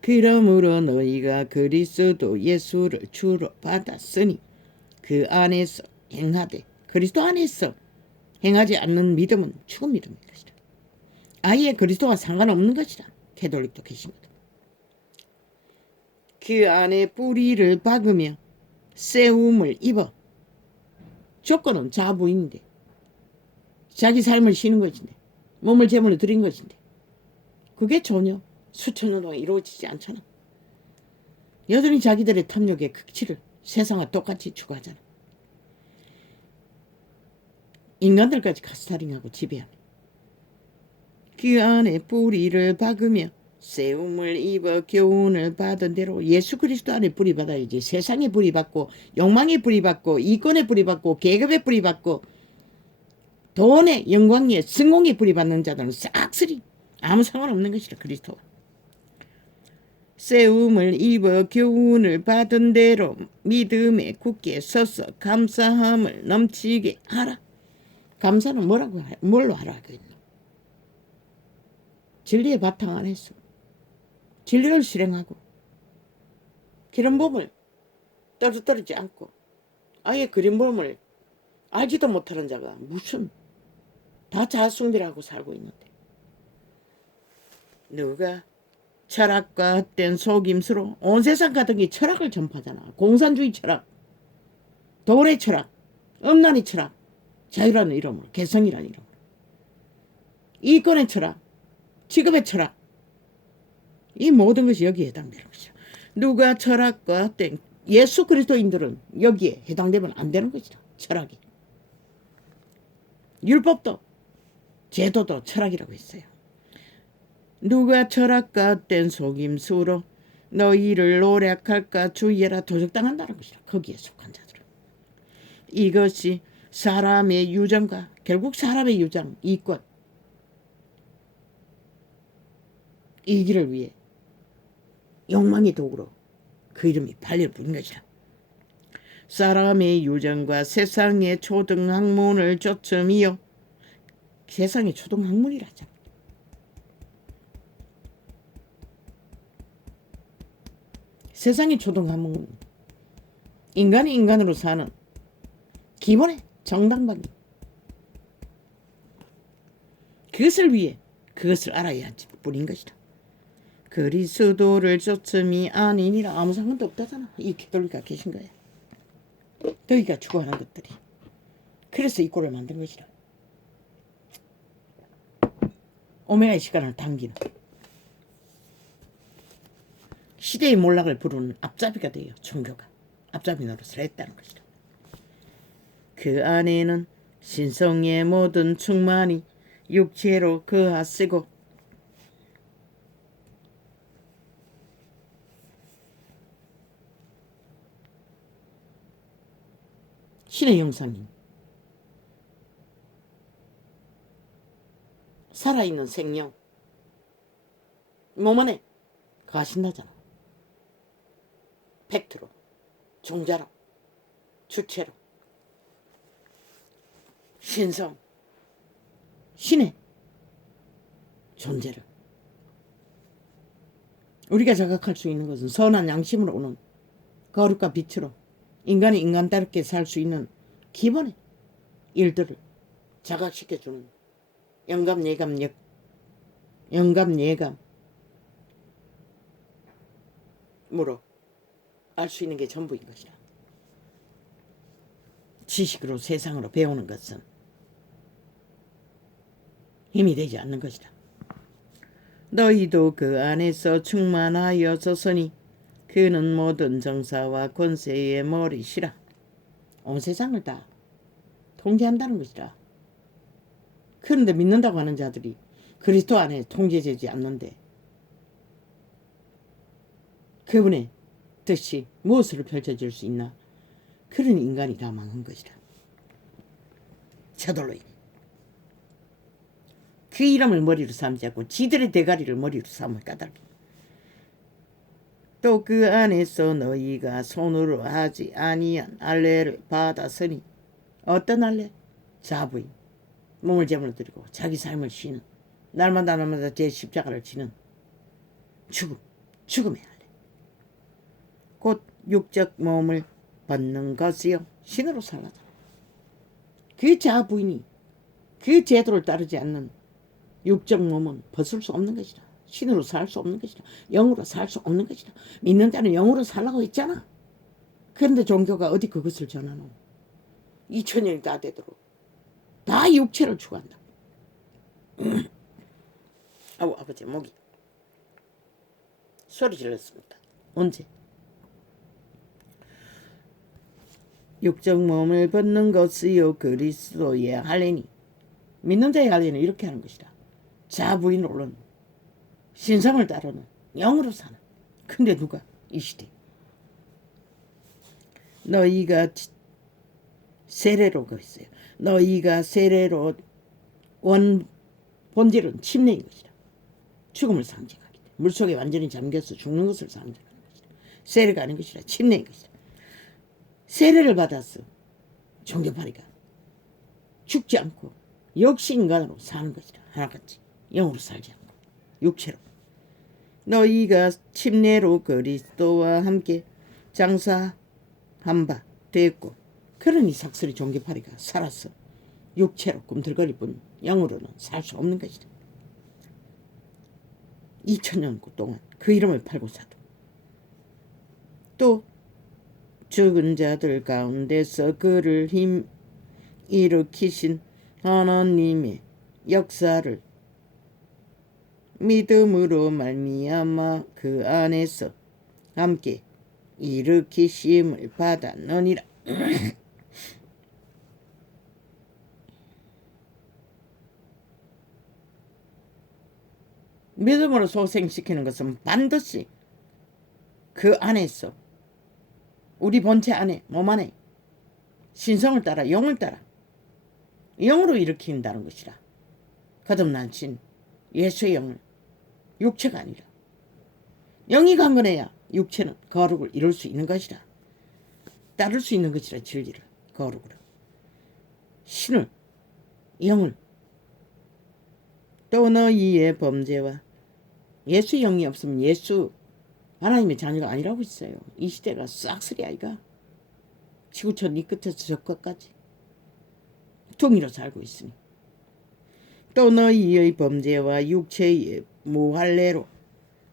그러므로 너희가 그리스도 예수를 주로 받았으니 그 안에서 행하되 그리스도 안에서 행하지 않는 믿음은 죽은 믿음인 것이다. 아예 그리스도와 상관없는 것이다. 캐톨릭도 계십니다. 그 안에 뿌리를 박으며 세움을 입어. 조건은 자부인데 자기 삶을 쉬는 것인데 몸을 제물로 드린 것인데 그게 전혀 수천 년 동안 이루어지지 않잖아. 여전히 자기들의 탐욕의 극치를 세상과 똑같이 추구하잖아. 인간들까지 가스타링하고 지배하네. 그 안에 뿌리를 박으며 세움을 입어 교훈을 받은 대로 예수 그리스도 안에 뿌리 받아야지. 세상에 뿌리 받고 욕망에 뿌리 받고 이권에 뿌리 받고 계급에 뿌리 받고 돈에 영광에 성공에 뿌리 받는 자들은 싹쓸이 아무 상관없는 것이라. 그리스도와 세움을 입어 교훈을 받은 대로 믿음에 굳게 서서 감사함을 넘치게 하라. 감사는 뭘로 하라 하겠노? 진리의 바탕 안에서 진리를 실행하고 그런 법을 떨어뜨리지 않고 아예 그런 법을 알지도 못하는 자가 무슨 다 자아숭배하고 살고 있는데 누가 철학과 헛된 속임수로 온 세상 가득 이 철학을 전파하잖아. 공산주의 철학, 도래 철학, 음란의 철학, 자유라는 이름으로, 개성이라는 이름으로, 이권의 철학, 직업의 철학, 이 모든 것이 여기에 해당되는 것이죠. 누가 철학과 헛된 예수 그리스도인들은 여기에 해당되면 안 되는 것이다. 철학이. 율법도 제도도 철학이라고 했어요. 누가 철학과 헛된 속임수로 너희를 노력할까 주의해라. 도적당한다는 것이라. 거기에 속한 자들은. 이것이 사람의 유전과 결국 사람의 유전, 이권, 이기를 위해 욕망의 도구로 그 이름이 발려를 부린 것이라. 사람의 유전과 세상의 초등학문을 쫓음이요. 세상의 초등학문이라죠. 세상의 초등학문, 인간이 인간으로 사는 기본의 정당방위. 그것을 위해 그것을 알아야 할 뿐인 것이다. 그리스도를 쫓음이 아니니라. 아무 상관도 없다잖아. 이 기독교가 계신 거야. 너희가 추구하는 것들이. 그래서 이 꼴을 만든 것이다. 오메가의 시간을 당기는 시대의 몰락을 부르는 앞잡이가 되어 종교가 앞잡이 노릇을 했다는 것이다. 그 안에는 신성의 모든 충만이 육체로 거하시고 신의 형상인 살아있는 생명 몸 안에 거하신다잖아. 팩트로, 종자로, 주체로, 신성, 신의 존재를 우리가 자각할 수 있는 것은 선한 양심으로 오는 거룩과 빛으로 인간이 인간답게 살 수 있는 기본의 일들을 자각시켜주는 영감, 예감으로 알 수 있는 게 전부인 것이다. 지식으로 세상으로 배우는 것은 힘이 되지 않는 것이다. 너희도 그 안에서 충만하여졌으니 그는 모든 정사와 권세의 머리시라. 온 세상을 다 통제한다는 것이다. 그런데 믿는다고 하는 자들이 그리스도 안에 통제되지 않는데 그분의 뜻이 무엇으로 펼쳐질 수 있나? 그런 인간이 다 망한 것이다. 저돌로 인해. 그 이름을 머리로 삼지 않고 지들의 대가리를 머리로 삼을 까닭이. 또 그 안에서 너희가 손으로 하지 아니한 할례를 받았으니 어떤 할례? 자부인 몸을 제물로 드리고 자기 삶을 쉬는 날마다 제 십자가를 지는 죽음의 할례. 곧 육적 몸을 벗는 것이요 신으로 살라다. 그 자부인이 그 제도를 따르지 않는 육적 몸은 벗을 수 없는 것이다. 신으로 살 수 없는 것이다. 영으로 살 수 없는 것이다. 믿는 자는 영으로 살라고 했잖아. 그런데 종교가 어디 그것을 전하노? 2000년이 다 되도록 다 육체를 추구한다. 아우 아버지 목이 소리 질렀습니다. 언제? 육적 몸을 벗는 것이요 그리스도의 할례니. 믿는 자의 할례는 이렇게 하는 것이다. 자부인으로는 신성을 따르는 영으로 사는. 근데 누가? 이 시대. 너희가 세례로 그랬어요. 너희가 세례로 본질은 침례인 것이다. 죽음을 상징하기 때문에 물속에 완전히 잠겨서 죽는 것을 상징하는 것이다. 세례가 아닌 것이라 침례인 것이다. 세례를 받았어. 종교파리가 죽지 않고 역시 인간으로 사는 것이다. 하나같이 영으로 살지 않고 육체로. 너희가 침례로 그리스도와 함께 장사한 바 됐고 그러니 삭슬이 종교파리가 살았어. 육체로 꿈틀거릴 뿐 영으로는 살 수 없는 것이다. 2000년 동안 그 이름을 팔고 사도 또 죽은 자들 가운데서 그를 일으키신 하나님의 역사를 믿음으로 말미암아 그 안에서 함께 일으키심을 받았느니라. 믿음으로 소생시키는 것은 반드시 그 안에서 우리 본체 안에 몸 안에 신성을 따라 영을 따라 영으로 일으킨다는 것이라. 거듭나신 예수의 영을 육체가 아니라 영이 강건해야 육체는 거룩을 이룰 수 있는 것이라. 따를 수 있는 것이라. 진리를 거룩으로 신을 영을 또 너희의 범죄와 예수의 영이 없으면 예수 하나님의 자녀가 아니라고 있어요. 이 시대가 싹쓸이 아이가 지구촌 이 끝에서 저 끝까지 둥이로 살고 있으니 또 너희의 범죄와 육체의 무할례로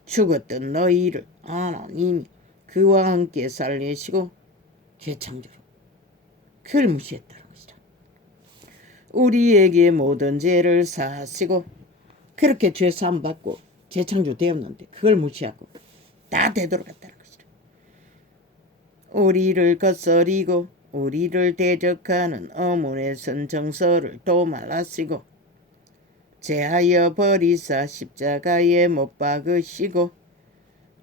죽었던 너희를 하나님이 그와 함께 살리시고 재창조로 그를 무시했다는 것이다. 우리에게 모든 죄를 사하시고 그렇게 죄 사함 받고 재창조되었는데 그걸 무시하고 다 되돌아갔다는 것이다. 우리를 거스리고 우리를 대적하는 어문에 선 정서를 또 말하시고 제하여 버리사 십자가에 못 박으시고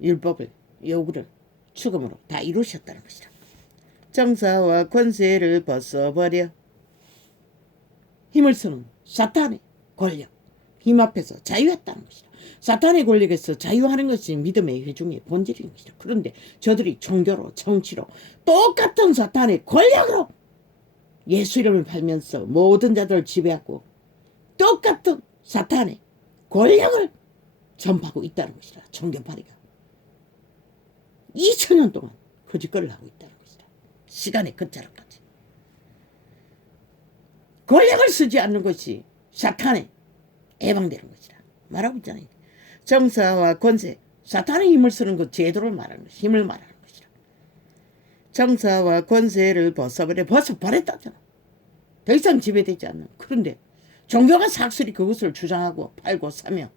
율법을 요구를 죽음으로 다 이루셨다는 것이다. 정사와 권세를 벗어버려 힘을 쓰는 사탄의 권력 힘 앞에서 자유했다는 것이다. 사탄의 권력에서 자유하는 것이 믿음의 회중의 본질인 것이다. 그런데 저들이 종교로 정치로 똑같은 사탄의 권력으로 예수 이름을 팔면서 모든 자들을 지배하고 똑같은 사탄의 권력을 전파하고 있다는 것이다. 종교파리가 2000년 동안 거짓거리를 하고 있다는 것이다. 시간의 끝자락까지 권력을 쓰지 않는 것이 사탄에 해방되는 것이다. 말하고 있잖아요. 정사와 권세, 사탄의 힘을 쓰는 것 제도를 말하는 것, 힘을 말하는 것이다. 정사와 권세를 벗어버렸다잖아. 더 이상 지배되지 않는. 그런데 종교가 삭슬이 그것을 주장하고 팔고 사며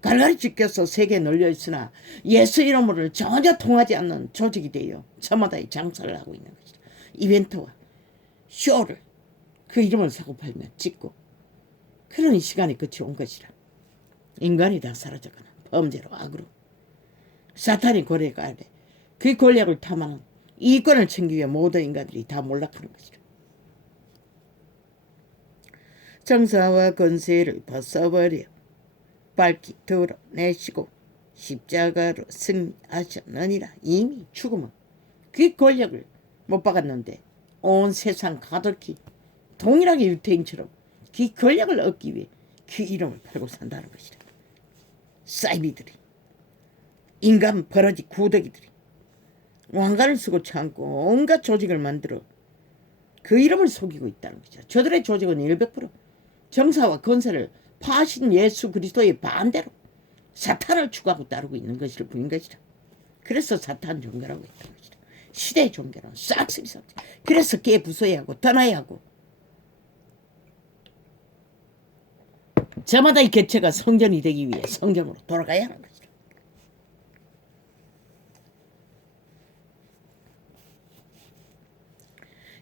갈갈이 찢겨서 세계에 널려 있으나 예수 이름으로 전혀 통하지 않는 조직이 되어 저마다의 장사를 하고 있는 것이다. 이벤트와 쇼를 그 이름을 사고 팔며 찍고 그런 시간이 끝이 온 것이라. 인간이 다 사라져가는 범죄로 악으로 사탄이 고래가 아래 그 권력을 탐하는 이권을 챙기기 위해 모든 인간들이 다 몰락하는 것이라. 정사와 권세를 벗어버려 밝히 드러내시고 십자가로 승리하셨느니라. 이미 죽음은 그 권력을 못 박았는데 온 세상 가득히 동일하게 유태인처럼 그 권력을 얻기 위해 그 이름을 팔고 산다는 것이다. 사이비들이 인간 버러지 구더기들이 왕관을 쓰고 참고 온갖 조직을 만들어 그 이름을 속이고 있다는 것이다. 저들의 조직은 100% 정사와 권세를 파하신 예수 그리스도의 반대로 사탄을 추구하고 따르고 있는 것을 보인 것이다. 그래서 사탄 종교라고 했던 것이다. 시대의 종교는 싹쓸이 싹쓸이. 그래서 깨 부숴야 하고 떠나야 하고 저마다의 개체가 성전이 되기 위해 성전으로 돌아가야 하는 것이다.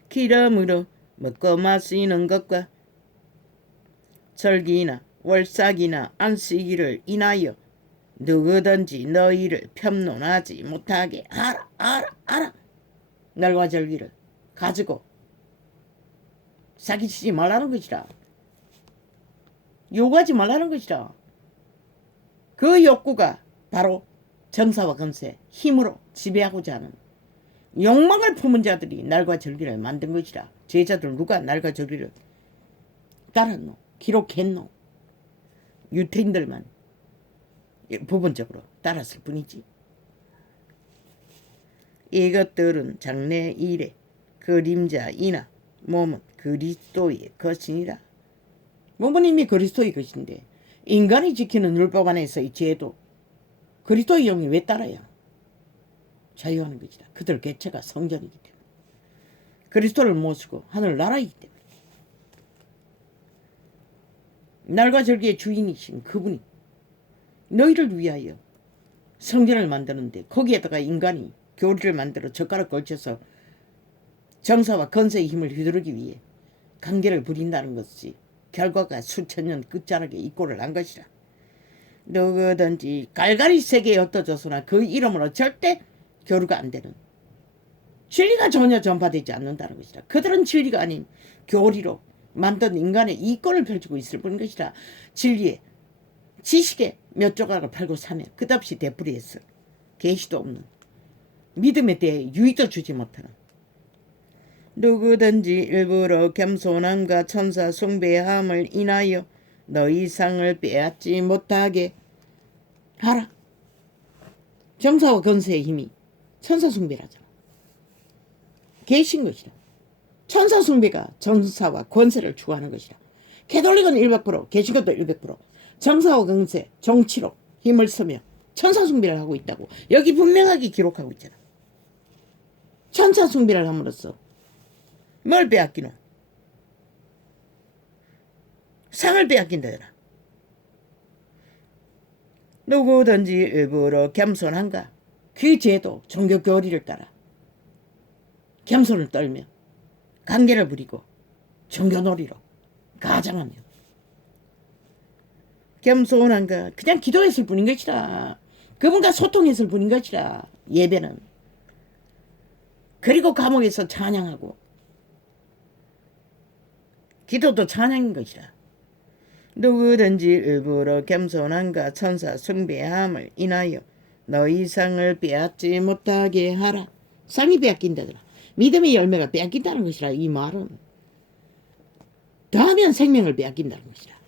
기름으로 먹고 마시는 것과 절기나 월삭이나 안식일을 인하여 누구든지 너희를 편론하지 못하게 하라. 날과 절기를 가지고 사기치지 말라는 것이라. 요구하지 말라는 것이라. 그 욕구가 바로 정사와 권세, 힘으로 지배하고자 하는 욕망을 품은 자들이 날과 절기를 만든 것이라. 제자들 누가 날과 절기를 따랐노? 기록했노? 유태인들만 부분적으로 따랐을 뿐이지. 이것들은 장래일의 그림자이나 몸은 그리스도의 것이니라. 몸은 이미 그리스도의 것인데 인간이 지키는 율법 안에서의 죄도 그리스도의 영이 왜 따라야? 자유하는 것이다. 그들 개체가 성전이기 때문에 그리스도를 모시고 하늘 나라이기 때문에 날과 절기의 주인이신 그분이 너희를 위하여 성전을 만드는데 거기에다가 인간이 교리를 만들어 젓가락 걸쳐서 정사와 권세의 힘을 휘두르기 위해 강제를 부린다는 것이 결과가 수천 년 끝자락에 입고를 한 것이라. 누구든지 갈갈이 세계에 흩어져서나 그 이름으로 절대 교류가 안 되는, 진리가 전혀 전파되지 않는다는 것이다. 그들은 진리가 아닌 교리로 만든 인간의 이권을 펼치고 있을 뿐인 것이다. 진리에 지식에 몇 조각을 팔고 사며 끝없이 되풀이했어. 계시도 없는, 믿음에 대해 유의도 주지 못하는, 누구든지 일부러 겸손함과 천사 숭배함을 인하여 너희 상을 빼앗지 못하게 하라. 정사와 권세의 힘이 천사 숭배라잖아. 계신 것이다. 천사 숭배가 정사와 권세를 추구하는 것이다. 캐톨릭은 100%, 개신교도 100%, 정사와 권세, 정치로 힘을 쓰며 천사 숭배를 하고 있다고 여기 분명하게 기록하고 있잖아. 천사 숭배를 함으로써 뭘 빼앗기노? 상을 빼앗긴다더라. 누구든지 일부러 겸손한가? 그 제도, 종교 교리를 따라 겸손을 떨며 관계를 부리고 종교놀이로 가장하며 겸손한가? 그냥 기도했을 뿐인 것이라. 그분과 소통했을 뿐인 것이라. 예배는. 그리고 감옥에서 찬양하고 기도도 찬양인 것이라. 누구든지 일부러 겸손함과 천사 숭배함을 인하여 너희 상을 빼앗지 못하게 하라. 상이 빼앗긴다더라. 믿음의 열매가 빼앗긴다는 것이라. 이 말은 더하면 생명을 빼앗긴다는 것이라.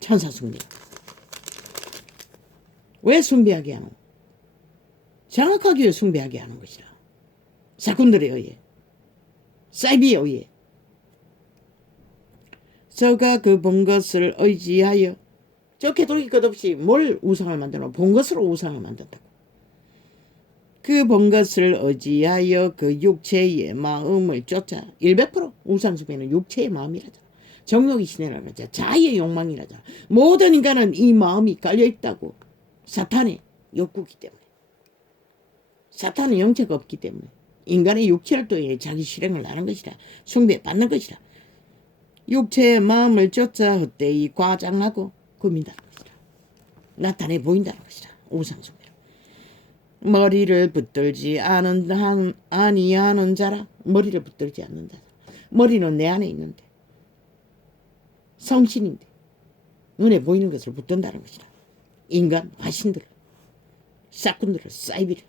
천사 숭배. 왜 숭배하게 하노? 장악하기 위해 숭배하게 하는 것이라. 사꾼들에 의해, 사이비에 의해. 저가 그 본 것을 의지하여, 저 캐톨릭 끝없이 뭘 우상을 만드노? 본 것으로 우상을 만든다고. 그 본 것을 의지하여 그 육체의 마음을 쫓아. 100% 우상숭배는 육체의 마음이라잖아. 정욕이 시내라잖아. 자의의 욕망이라잖아. 모든 인간은 이 마음이 깔려있다고. 사탄의 욕구이기 때문에. 사탄은 영체가 없기 때문에 인간의 육체를 통해 자기 실행을 하는 것이라. 숭배받는 것이라. 육체의 마음을 쫓아 헛되이 과장하고 꾸민다는 것이라. 나타내 보인다는 것이라. 우상숭배라. 머리를 붙들지 아니하는 자라. 머리를 붙들지 않는 자라. 머리는 내 안에 있는데, 성신인데 눈에 보이는 것을 붙든다는 것이라. 인간 화신들을, 사꾼들을, 사이비를.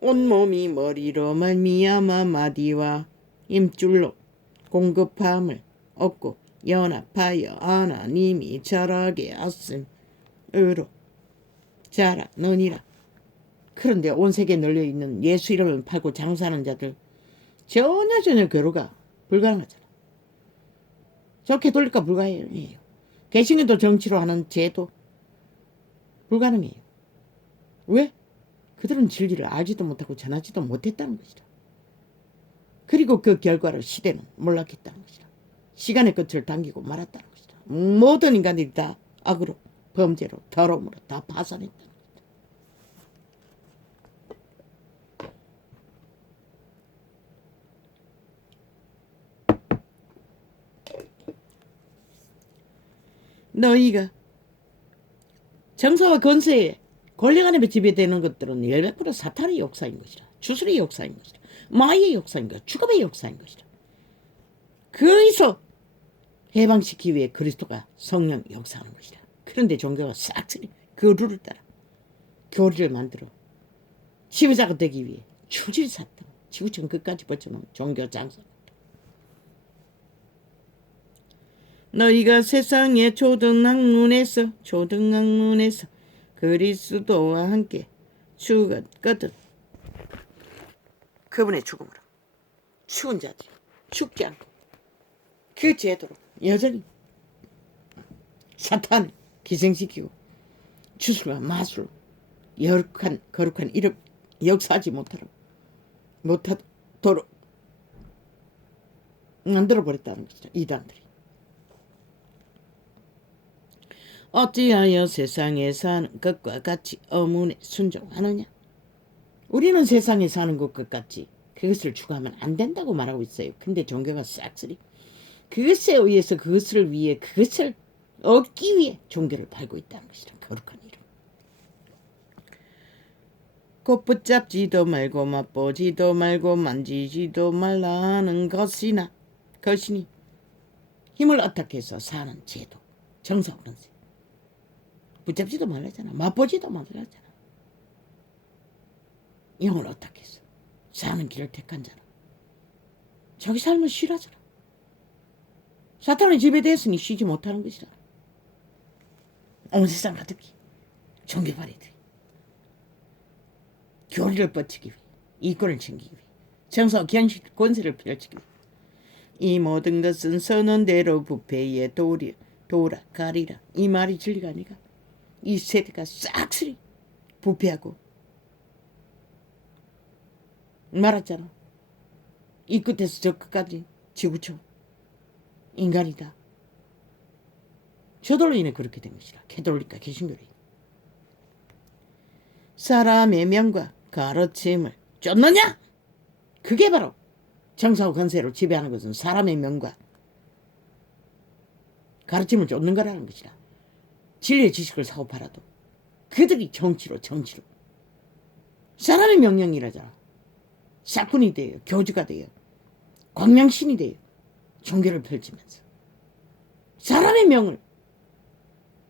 온몸이 머리로 말미암아 마디와 임줄로 공급함을 얻고 연합하여 하나님이 자라게 하심으로 자라느니라. 그런데 온 세계에 널려있는 예수 이름을 팔고 장사하는 자들 전혀 교류가 불가능하잖아. 저 캐톨릭과 불가해요. 개신교도 정치로 하는 제도 불가능해요. 왜? 그들은 진리를 알지도 못하고 전하지도 못했다는 것이다. 그리고 그 결과로 시대는 몰락했다는 것이다. 시간의 끝을 당기고 말았다는 것이다. 모든 인간들이 다 악으로, 범죄로, 더러움으로 다 파산했다는 것이다. 너희가 정사와 권세에 권력 안에 지배되는 것들은 100% 사탄의 역사인 것이라. 주술의 역사인 것이라. 마귀의 역사인 것이라. 죽음의 역사인 것이라. 거기서 해방시키기 위해 그리스도가 성령 역사하는 것이라. 그런데 종교가 싹쓸이 그 룰을 따라 교리를 만들어 지배자가 되기 위해 추질 샀다. 지구촌 끝까지 뻗쳐놓은 종교 장사. 너희가 세상의 초등학문에서 그리스도와 함께 죽었거든. 그분의 죽음으로 죽은 자들이 죽지 않고 그 제도로 여전히 사탄을 기생시키고 주술과 마술로 거룩한 이름 역사하지 못하도록 만들어버렸다는 것이죠. 이단들이. 어찌하여 세상에 사는 것과 같이 어문에 순종하느냐? 우리는 세상에 사는 것과 같이 그것을 추구하면 안 된다고 말하고 있어요. 근데 종교가 싹쓸이 그것에 의해서 그것을 위해 그것을 얻기 위해 종교를 팔고 있다는 것이라. 거룩한 이름. 꼭 붙잡지도 말고 맛보지도 말고 만지지도 말라는 것이니 힘을 어탁해서 사는 제도 정사원세. 붙잡지도 말라잖아. 맛보지도 말라잖아. 영을 어탁해서 사는 길을 택한 자는 자기 삶을 싫어하잖아. 사탄의 집에 대해서는 쉬지 못하는 것이다. 온 세상 가득히 종교발이들이 교리를 뻗치기 위해 이권을 챙기기 위해 정서 견실 권세를 펼치기 위해 이 모든 것은 선언대로 부패에 돌아가리라. 이 말이 진리가 아니가. 이 세대가 싹쓸이 부패하고 말았잖아. 이 끝에서 저 끝까지 지구촌 인간이다. 저돌로 인해 그렇게 된 것이라. 캐톨릭과 개신교로 인해. 사람의 명과 가르침을 쫓느냐? 그게 바로 정사와 권세로 지배하는 것은 사람의 명과 가르침을 쫓는 거라는 것이라. 진리의 지식을 사고 팔아도 그들이 정치로 사람의 명령이라잖아. 사꾼이 돼요. 교주가 돼요. 광명신이 돼요. 종교를 펼치면서 사람의 명을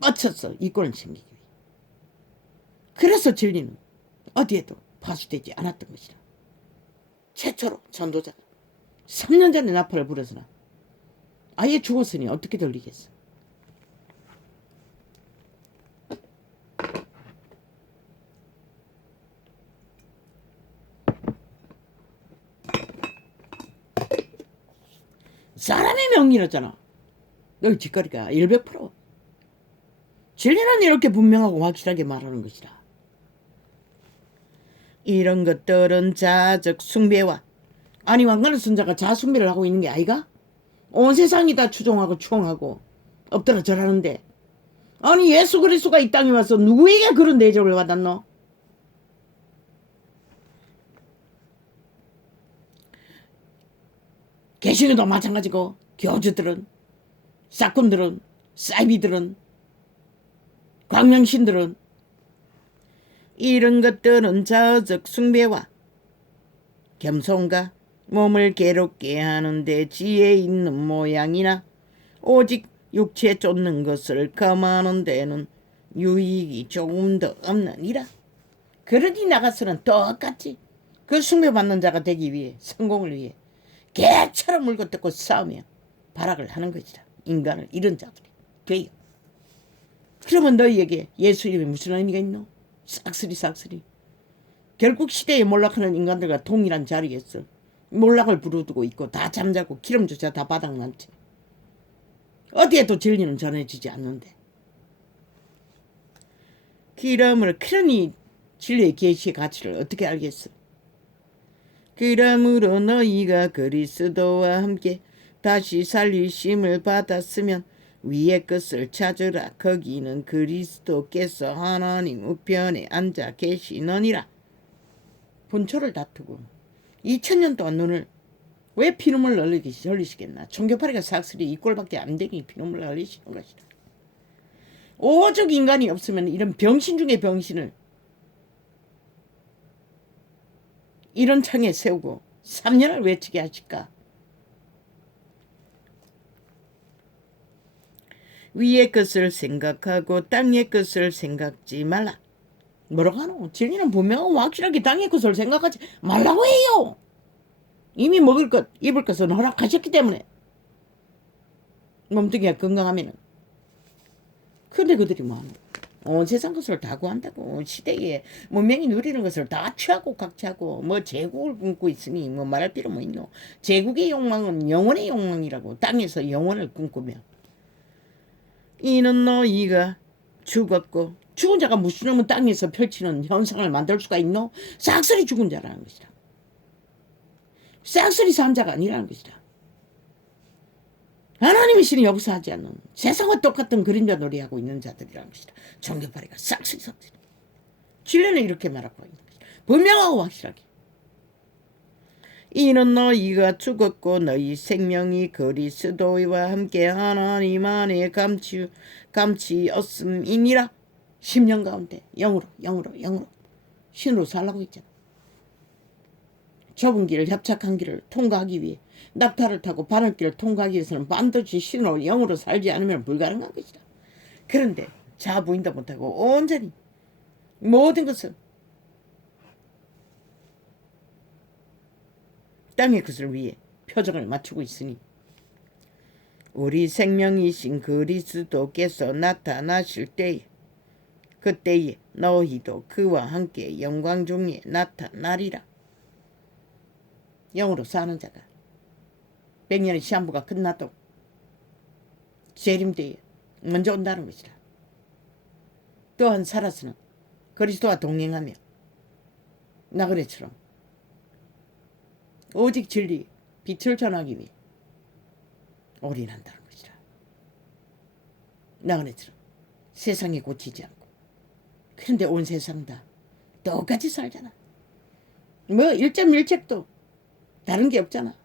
뻗쳐서 이권을 챙기기 위해. 그래서 진리는 어디에도 파수되지 않았던 것이라. 최초로 전도자가 3년 전에 나팔을 불어서나 아예 죽었으니 어떻게 들리겠어. 사람의 명이라잖아. 너 짓거리가 100%. 진리는 이렇게 분명하고 확실하게 말하는 것이다. 이런 것들은 자적 숭배와 아니 왕가는 선자가 자숭배를 하고 있는 게 아이가? 온 세상이 다 추종하고 추앙하고 엎드려 절하는데 아니 예수 그리스도가 이 땅에 와서 누구에게 그런 대접을 받았노? 개신교도 마찬가지고 교주들은 사꾼들은 사이비들은 광명신들은 이런 것들은 자적 숭배와 겸손과 몸을 괴롭게 하는데 지혜 있는 모양이나 오직 육체 쫓는 것을 금하는 데는 유익이 조금도 없느니라. 그러니 나가서는 똑같이 그 숭배받는 자가 되기 위해 성공을 위해 개처럼 물고 뜯고 싸우며 발악을 하는 것이다. 인간을 잃은 자들이 돼요. 그러면 너희에게 예수 이름이 무슨 의미가 있노? 싹쓸이 결국 시대에 몰락하는 인간들과 동일한 자리에서 몰락을 부르고 있고 다 잠자고 기름조차 다 바닥난 채 어디에도 진리는 전해지지 않는데 기름을 그러니 진리의 계시의 가치를 어떻게 알겠어? 그러므로 너희가 그리스도와 함께 다시 살리심을 받았으면 위의 것을 찾으라. 거기는 그리스도께서 하나님 우편에 앉아 계시느니라. 본초를 다투고 2000년 동안 눈을 왜 피눈물 흘리시겠나. 종교파리가 삭슬이 이 꼴밖에 안 되니 피눈물 흘리시는 것이다. 오죽 인간이 없으면 이런 병신 중에 병신을 이런 창에 세우고 3년을 외치게 하실까. 위의 것을 생각하고 땅의 것을 생각지 말라. 뭐라고 하노? 진리는 분명하고 확실하게 땅의 것을 생각하지 말라고 해요. 이미 먹을 것, 입을 것은 허락하셨기 때문에 몸뚱이가 건강하면은. 근데 그들이 뭐하노? 온 세상 것을 다 구한다고. 시대에 문명이 누리는 것을 다 취하고 각취하고 뭐 제국을 꿈꾸고 있으니 뭐 말할 필요 뭐 있노. 제국의 욕망은 영원의 욕망이라고. 땅에서 영원을 꿈꾸며 이는 너희가 죽었고 죽은 자가 무슨 놈은 땅에서 펼치는 현상을 만들 수가 있노? 싹쓸이 죽은 자라는 것이다. 싹쓸이 산 자가 아니라는 것이다. 하나님의 신이 역사하지 않는 세상과 똑같은 그림자 놀이하고 있는 자들이라는 것이다. 종교파리가 싹쓸이. 진리는 이렇게 말하고 있는 것이다. 분명하고 확실하게. 이는 너희가 죽었고 너희 생명이 그리스도와 함께 하나님 안에 감치었음이니라. 10년 가운데 영으로 신으로 살라고 했잖아. 좁은 길을 협착한 길을 통과하기 위해 낙타를 타고 바늘길을 통과하기 위해서는 반드시 신으로 영으로 살지 않으면 불가능한 것이다. 그런데 자부인도 못하고 온전히 모든 것은 땅의 것을 위해 표정을 맞추고 있으니 우리 생명이신 그리스도께서 나타나실 때에 그때에 너희도 그와 함께 영광 중에 나타나리라. 영으로 사는 자가 100년의 시한부가 끝나도 재림때에 먼저 온다는 것이라. 또한 살아서는 그리스도와 동행하며 나그네처럼 오직 진리 빛을 전하기 위해 올인한다는 것이라. 나그네처럼 세상에 고치지 않고. 그런데 온 세상 다 똑같이 살잖아. 뭐 일점일책도 다른 게 없잖아.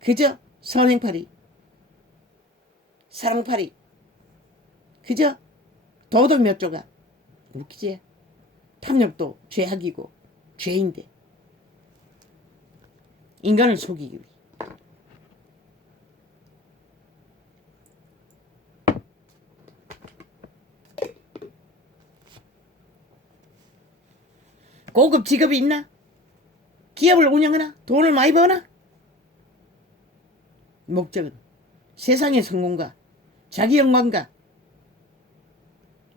그저 선행팔이, 사랑팔이, 그저 도덕 몇 조가. 웃기지? 탐욕도 죄악이고 죄인데 인간을 속이기 위해. 고급 직업이 있나? 기업을 운영하나? 돈을 많이 버나? 목적은 세상의 성공과 자기 영광과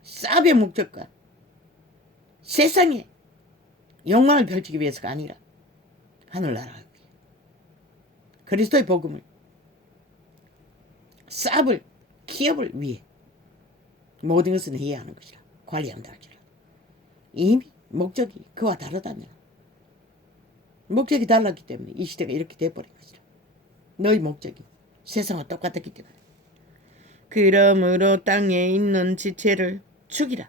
사업의 목적과 세상에 영광을 펼치기 위해서가 아니라 하늘나라를 위해 그리스도의 복음을 사업을 기업을 위해 모든 것은 해야 하는 것이라. 관리한다 할지라. 이미 목적이 그와 다르다면 목적이 달랐기 때문에 이 시대가 이렇게 돼버린 것이라. 너희 목적이 세상과 똑같았기 때문에. 그러므로 땅에 있는 지체를 죽이라.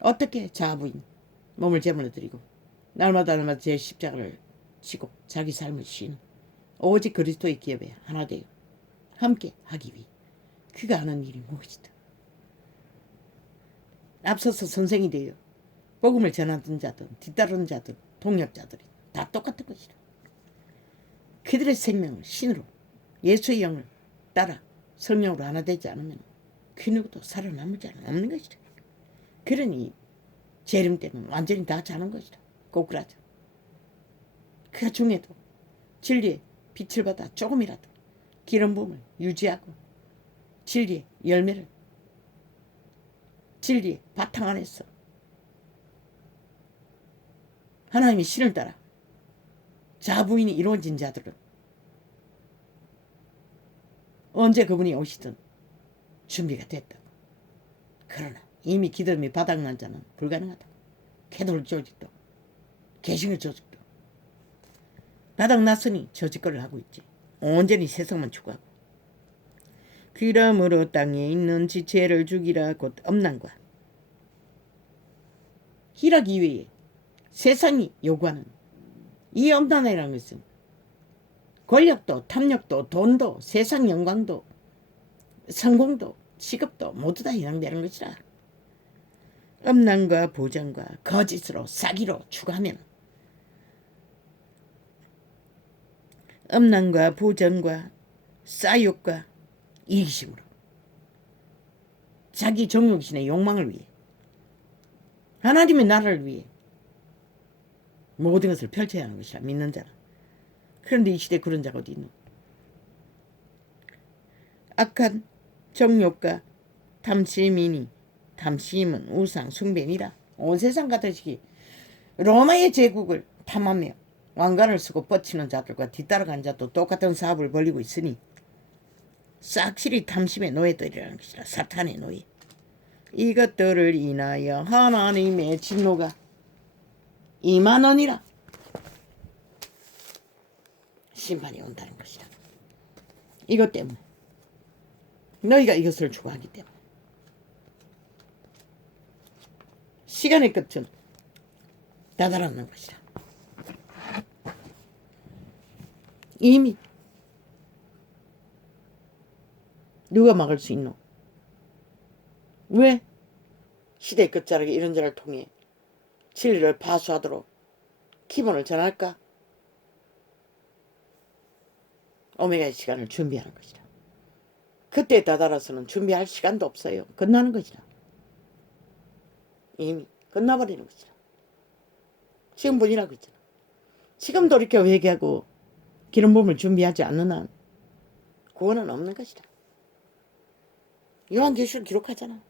어떻게? 자부인 몸을 제물로 드리고 날마다 제 십자가를 지고 자기 삶을 쉬는 오직 그리스도의 기업에 하나 되어 함께 하기 위해 그가 하는 일이 무엇이다. 앞서서 선생이 되어 복음을 전하던 자들, 뒤따르는 자들, 동역자들이 다 똑같은 것이다. 그들의 생명을 신으로 예수의 영을 따라 성령으로 하나 되지 않으면 그 누구도 살아남을 자는 없는 것이다. 그러니 재림 때는 완전히 다 자는 것이다. 꼬꾸라져. 그 중에도 진리의 빛을 받아 조금이라도 기름 부음을 유지하고 진리의 열매를 진리의 바탕 안에서 하나님의 신을 따라 자부인이 이루어진 자들은 언제 그분이 오시든 준비가 됐다고. 그러나 이미 기름이 바닥난 자는 불가능하다고. 캐돌 조직도 개신교 조직도 바닥났으니 저짓거리를 하고 있지. 온전히 세상만 추구하고. 그러므로 땅에 있는 지체를 죽이라. 곧 엄난과 희락이 위해 세상이 요구하는 이 엄난이라는 것은 권력도 탐욕도 돈도 세상 영광도 성공도 직업도 모두 다 해당되는 것이라. 엄난과 부정과 거짓으로 사기로 추구하면 엄난과 부정과 싸욕과 이기심으로 자기 정욕신의 욕망을 위해 하나님의 나라를 위해 모든 것을 펼쳐야 하는 것이라. 믿는 자는. 그런데 이 시대에 그런 자가 어디 있노? 악한 정욕과 탐심이니 탐심은 우상 숭배니라. 온 세상 같으시기 로마의 제국을 탐하며 왕관을 쓰고 뻗치는 자들과 뒤따라간 자도 똑같은 사업을 벌이고 있으니 싹실이 탐심의 노예들이라는 것이라. 사탄의 노예. 이것들을 인하여 하나님의 진노가 임하느니라. 심판이 온다는 것이라. 이것 때문에 너희가 이것을 추구하기 때문에 시간의 끝은 다다랐는 것이라. 이미 누가 막을 수 있노? 왜? 시대의 끝자락에 이런 자를 통해 진리를 파수하도록 기본을 전할까? 오메가의 시간을 준비하는 것이다. 그때에 다다라서는 준비할 시간도 없어요. 끝나는 것이다. 이미 끝나버리는 것이다. 지금뿐이라고 있잖아. 지금 돌이켜 회개하고 기름 부음을 준비하지 않는 한 구원은 없는 것이다. 요한계시록 기록하잖아.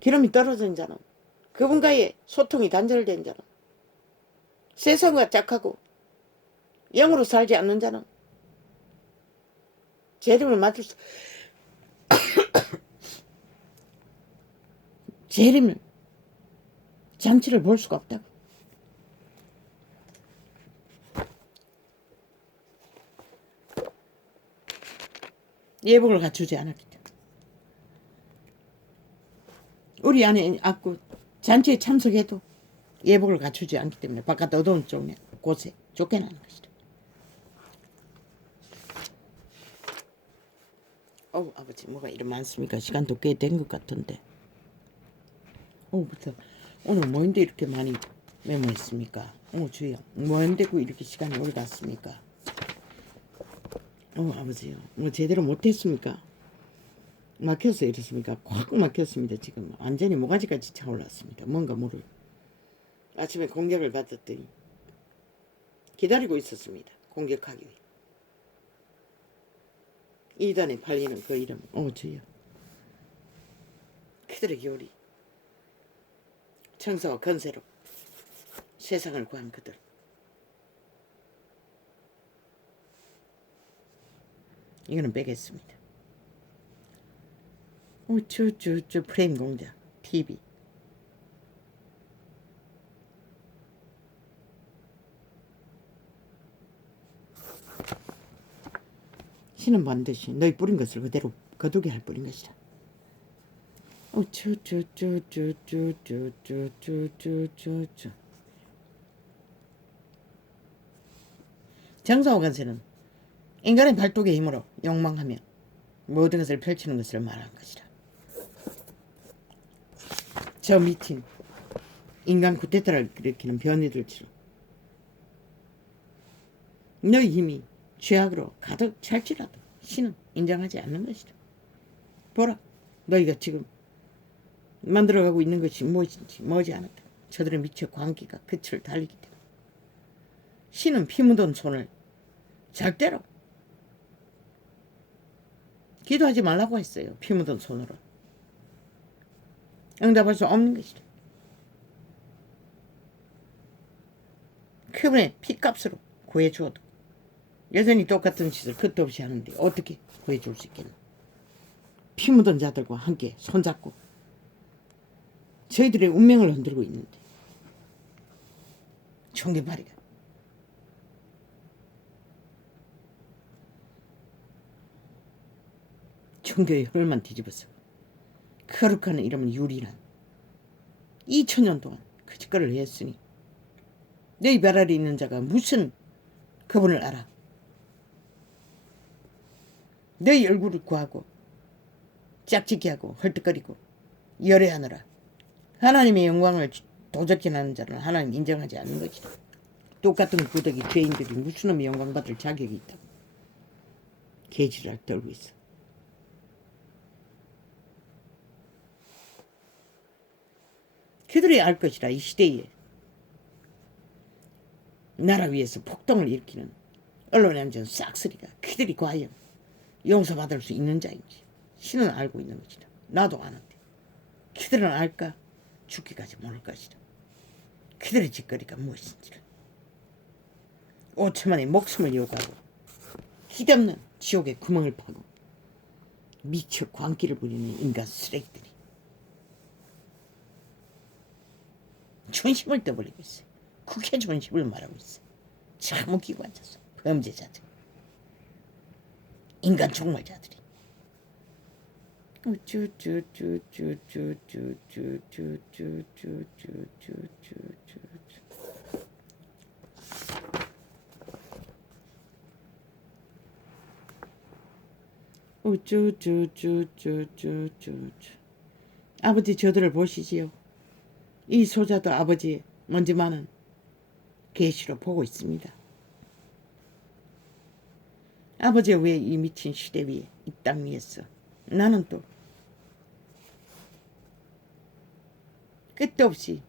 기름이 떨어진 자는, 그분과의 소통이 단절된 자는, 세상과 짝하고 영으로 살지 않는 자는 재림을 맡을 수 재림을 장치를 볼 수가 없다고. 예복을 갖추지 않았기 때문에. 우리 안에 앞고 잔치에 참석해도 예복을 갖추지 않기 때문에 바깥 어두운 쪽에 곳에 쫓겨나는 것이다. 아버지 뭐가 이리 많습니까? 시간도 꽤 된 것 같은데. 부터 오늘 뭐인데 이렇게 많이 메모했습니까? 주여 뭐인데고 이렇게 시간이 오래 갔습니까? 아버지요 뭐 제대로 못했습니까? 막혀서 이렇습니까? 꽉 막혔습니다. 지금 완전히 모가지까지 차올랐습니다. 뭔가 모를. 아침에 공격을 받았더니 기다리고 있었습니다. 공격하기 위해. 이단에 팔리는 그 이름 주여 그들의 교리 청사와 건세로 세상을 구한 그들 이거는 빼겠습니다. 쭈쭈쭈 프레임 공작 TV 신은 반드시 너희 뿌린 것을 그대로 거두게 할 뿌린 것이다. 쭈쭈쭈쭈쭈쭈쭈쭈쭈쭈쭈 정사와 간세는 인간의 발톱의 힘으로 욕망하며 모든 것을 펼치는 것을 말하는 것이다. 저 밑인 인간 쿠데타를 일으키는 변이들처럼 너희 힘이 죄악으로 가득 찰지라도 신은 인정하지 않는 것이다. 보라, 너희가 지금 만들어가고 있는 것이 무엇인지 머지않았다. 저들의 미쳐 광기가 끝을 달리기 때문에 신은 피 묻은 손을 절대로 기도하지 말라고 했어요. 피 묻은 손으로 응답할 수 없는 것이다. 그분의 피값으로 구해주어도 여전히 똑같은 짓을 끝도 없이 하는데 어떻게 구해줄 수 있겠나. 피 묻은 자들과 함께 손잡고 저희들의 운명을 흔들고 있는데 총개파리가 종교의 혈만 뒤집어서 거룩한 이름은 유리란 2000년 동안 그 짓거리를 했으니 너희 발 아래 있는 자가 무슨 그분을 알아. 너희 얼굴을 구하고 짝짓기 하고 헐떡거리고 열애하느라 하나님의 영광을 도적질하는 자는 하나님 인정하지 않는 것이다. 똑같은 구덕이 죄인들이 무슨 놈의 영광받을 자격이 있다고 개지랄 떨고 있어. 그들이 알 것이라. 이 시대에 나라 위에서 폭동을 일으키는 언론의 안전 싹쓸이가 그들이 과연 용서받을 수 있는 자인지 신은 알고 있는 것이다. 나도 아는데 그들은 알까? 죽기까지 모를 것이다. 그들의 짓거리가 무엇인지를 5천만의 목숨을 요구하고 기대없는 지옥의 구멍을 파고 미쳐 광기를 부리는 인간 쓰레기들이 존심을 떠벌리고 있어요. 국회 존심을 말하고 있어요. 참 웃기고 앉았어. 범죄자들, 인간 종말자들이. 아버지 저들을 보시지요. 이 소자도 아버지 먼지만은 계시로 보고 있습니다. 아버지가 왜 이 미친 시대 위에 이 땅 위에서 나는 또 끝도 없이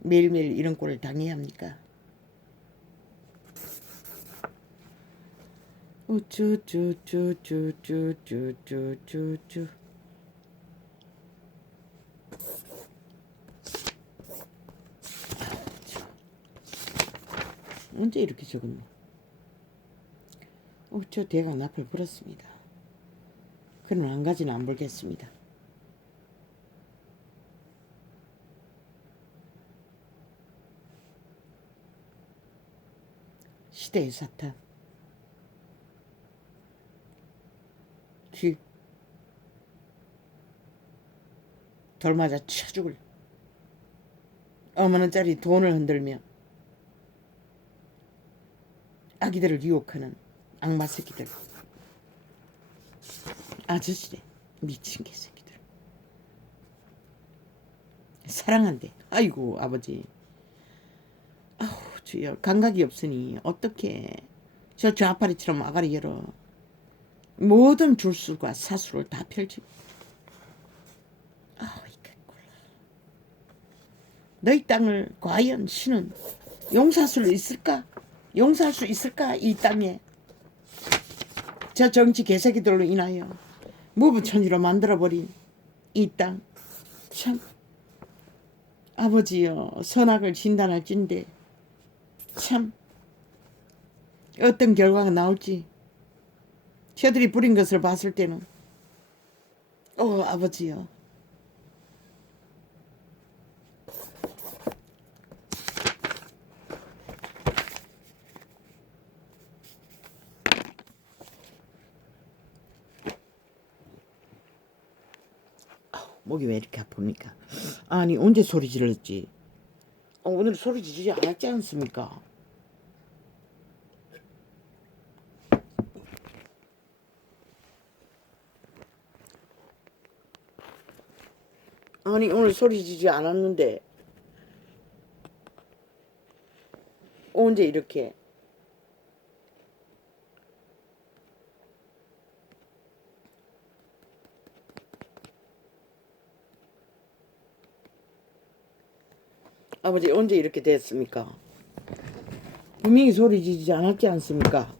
매일매일 이런 꼴을 당해야 합니까? 우쭈쭈쭈쭈쭈쭈쭈쭈 언제 이렇게 적었노? 저 대강 납을 불었습니다. 그는 한 가지는 안 불겠습니다. 시대의 사탄 쥐 돌맞아 쳐 죽을 어머니짜리 돈을 흔들며 아기들을 유혹하는 악마 새끼들, 아저씨래 미친 개새끼들. 사랑한대. 아이고 아버지, 아우 주여, 감각이 없으니 어떻게 저 좌파리처럼 아가리 열어 모든 줄수과 사수를 다 펼치고. 아우 이 개꿀. 너희 땅을 과연 신은 용서할 수 있을까? 용서할 수 있을까? 이 땅에 저 정치 개새끼들로 인하여 무부천지로 만들어버린 이 땅. 참 아버지여, 선악을 진단할진데 참 어떤 결과가 나올지 저들이 부린 것을 봤을 때는 아버지여, 목이 왜 이렇게 아픕니까? 아니 언제 소리 질렀지? 오늘 소리 지르지 않았지 않습니까? 아니 오늘 소리 지르지 않았는데 언제 이렇게. 아버지 언제 이렇게 됐습니까? 분명히 소리 지르지 않았지 않습니까?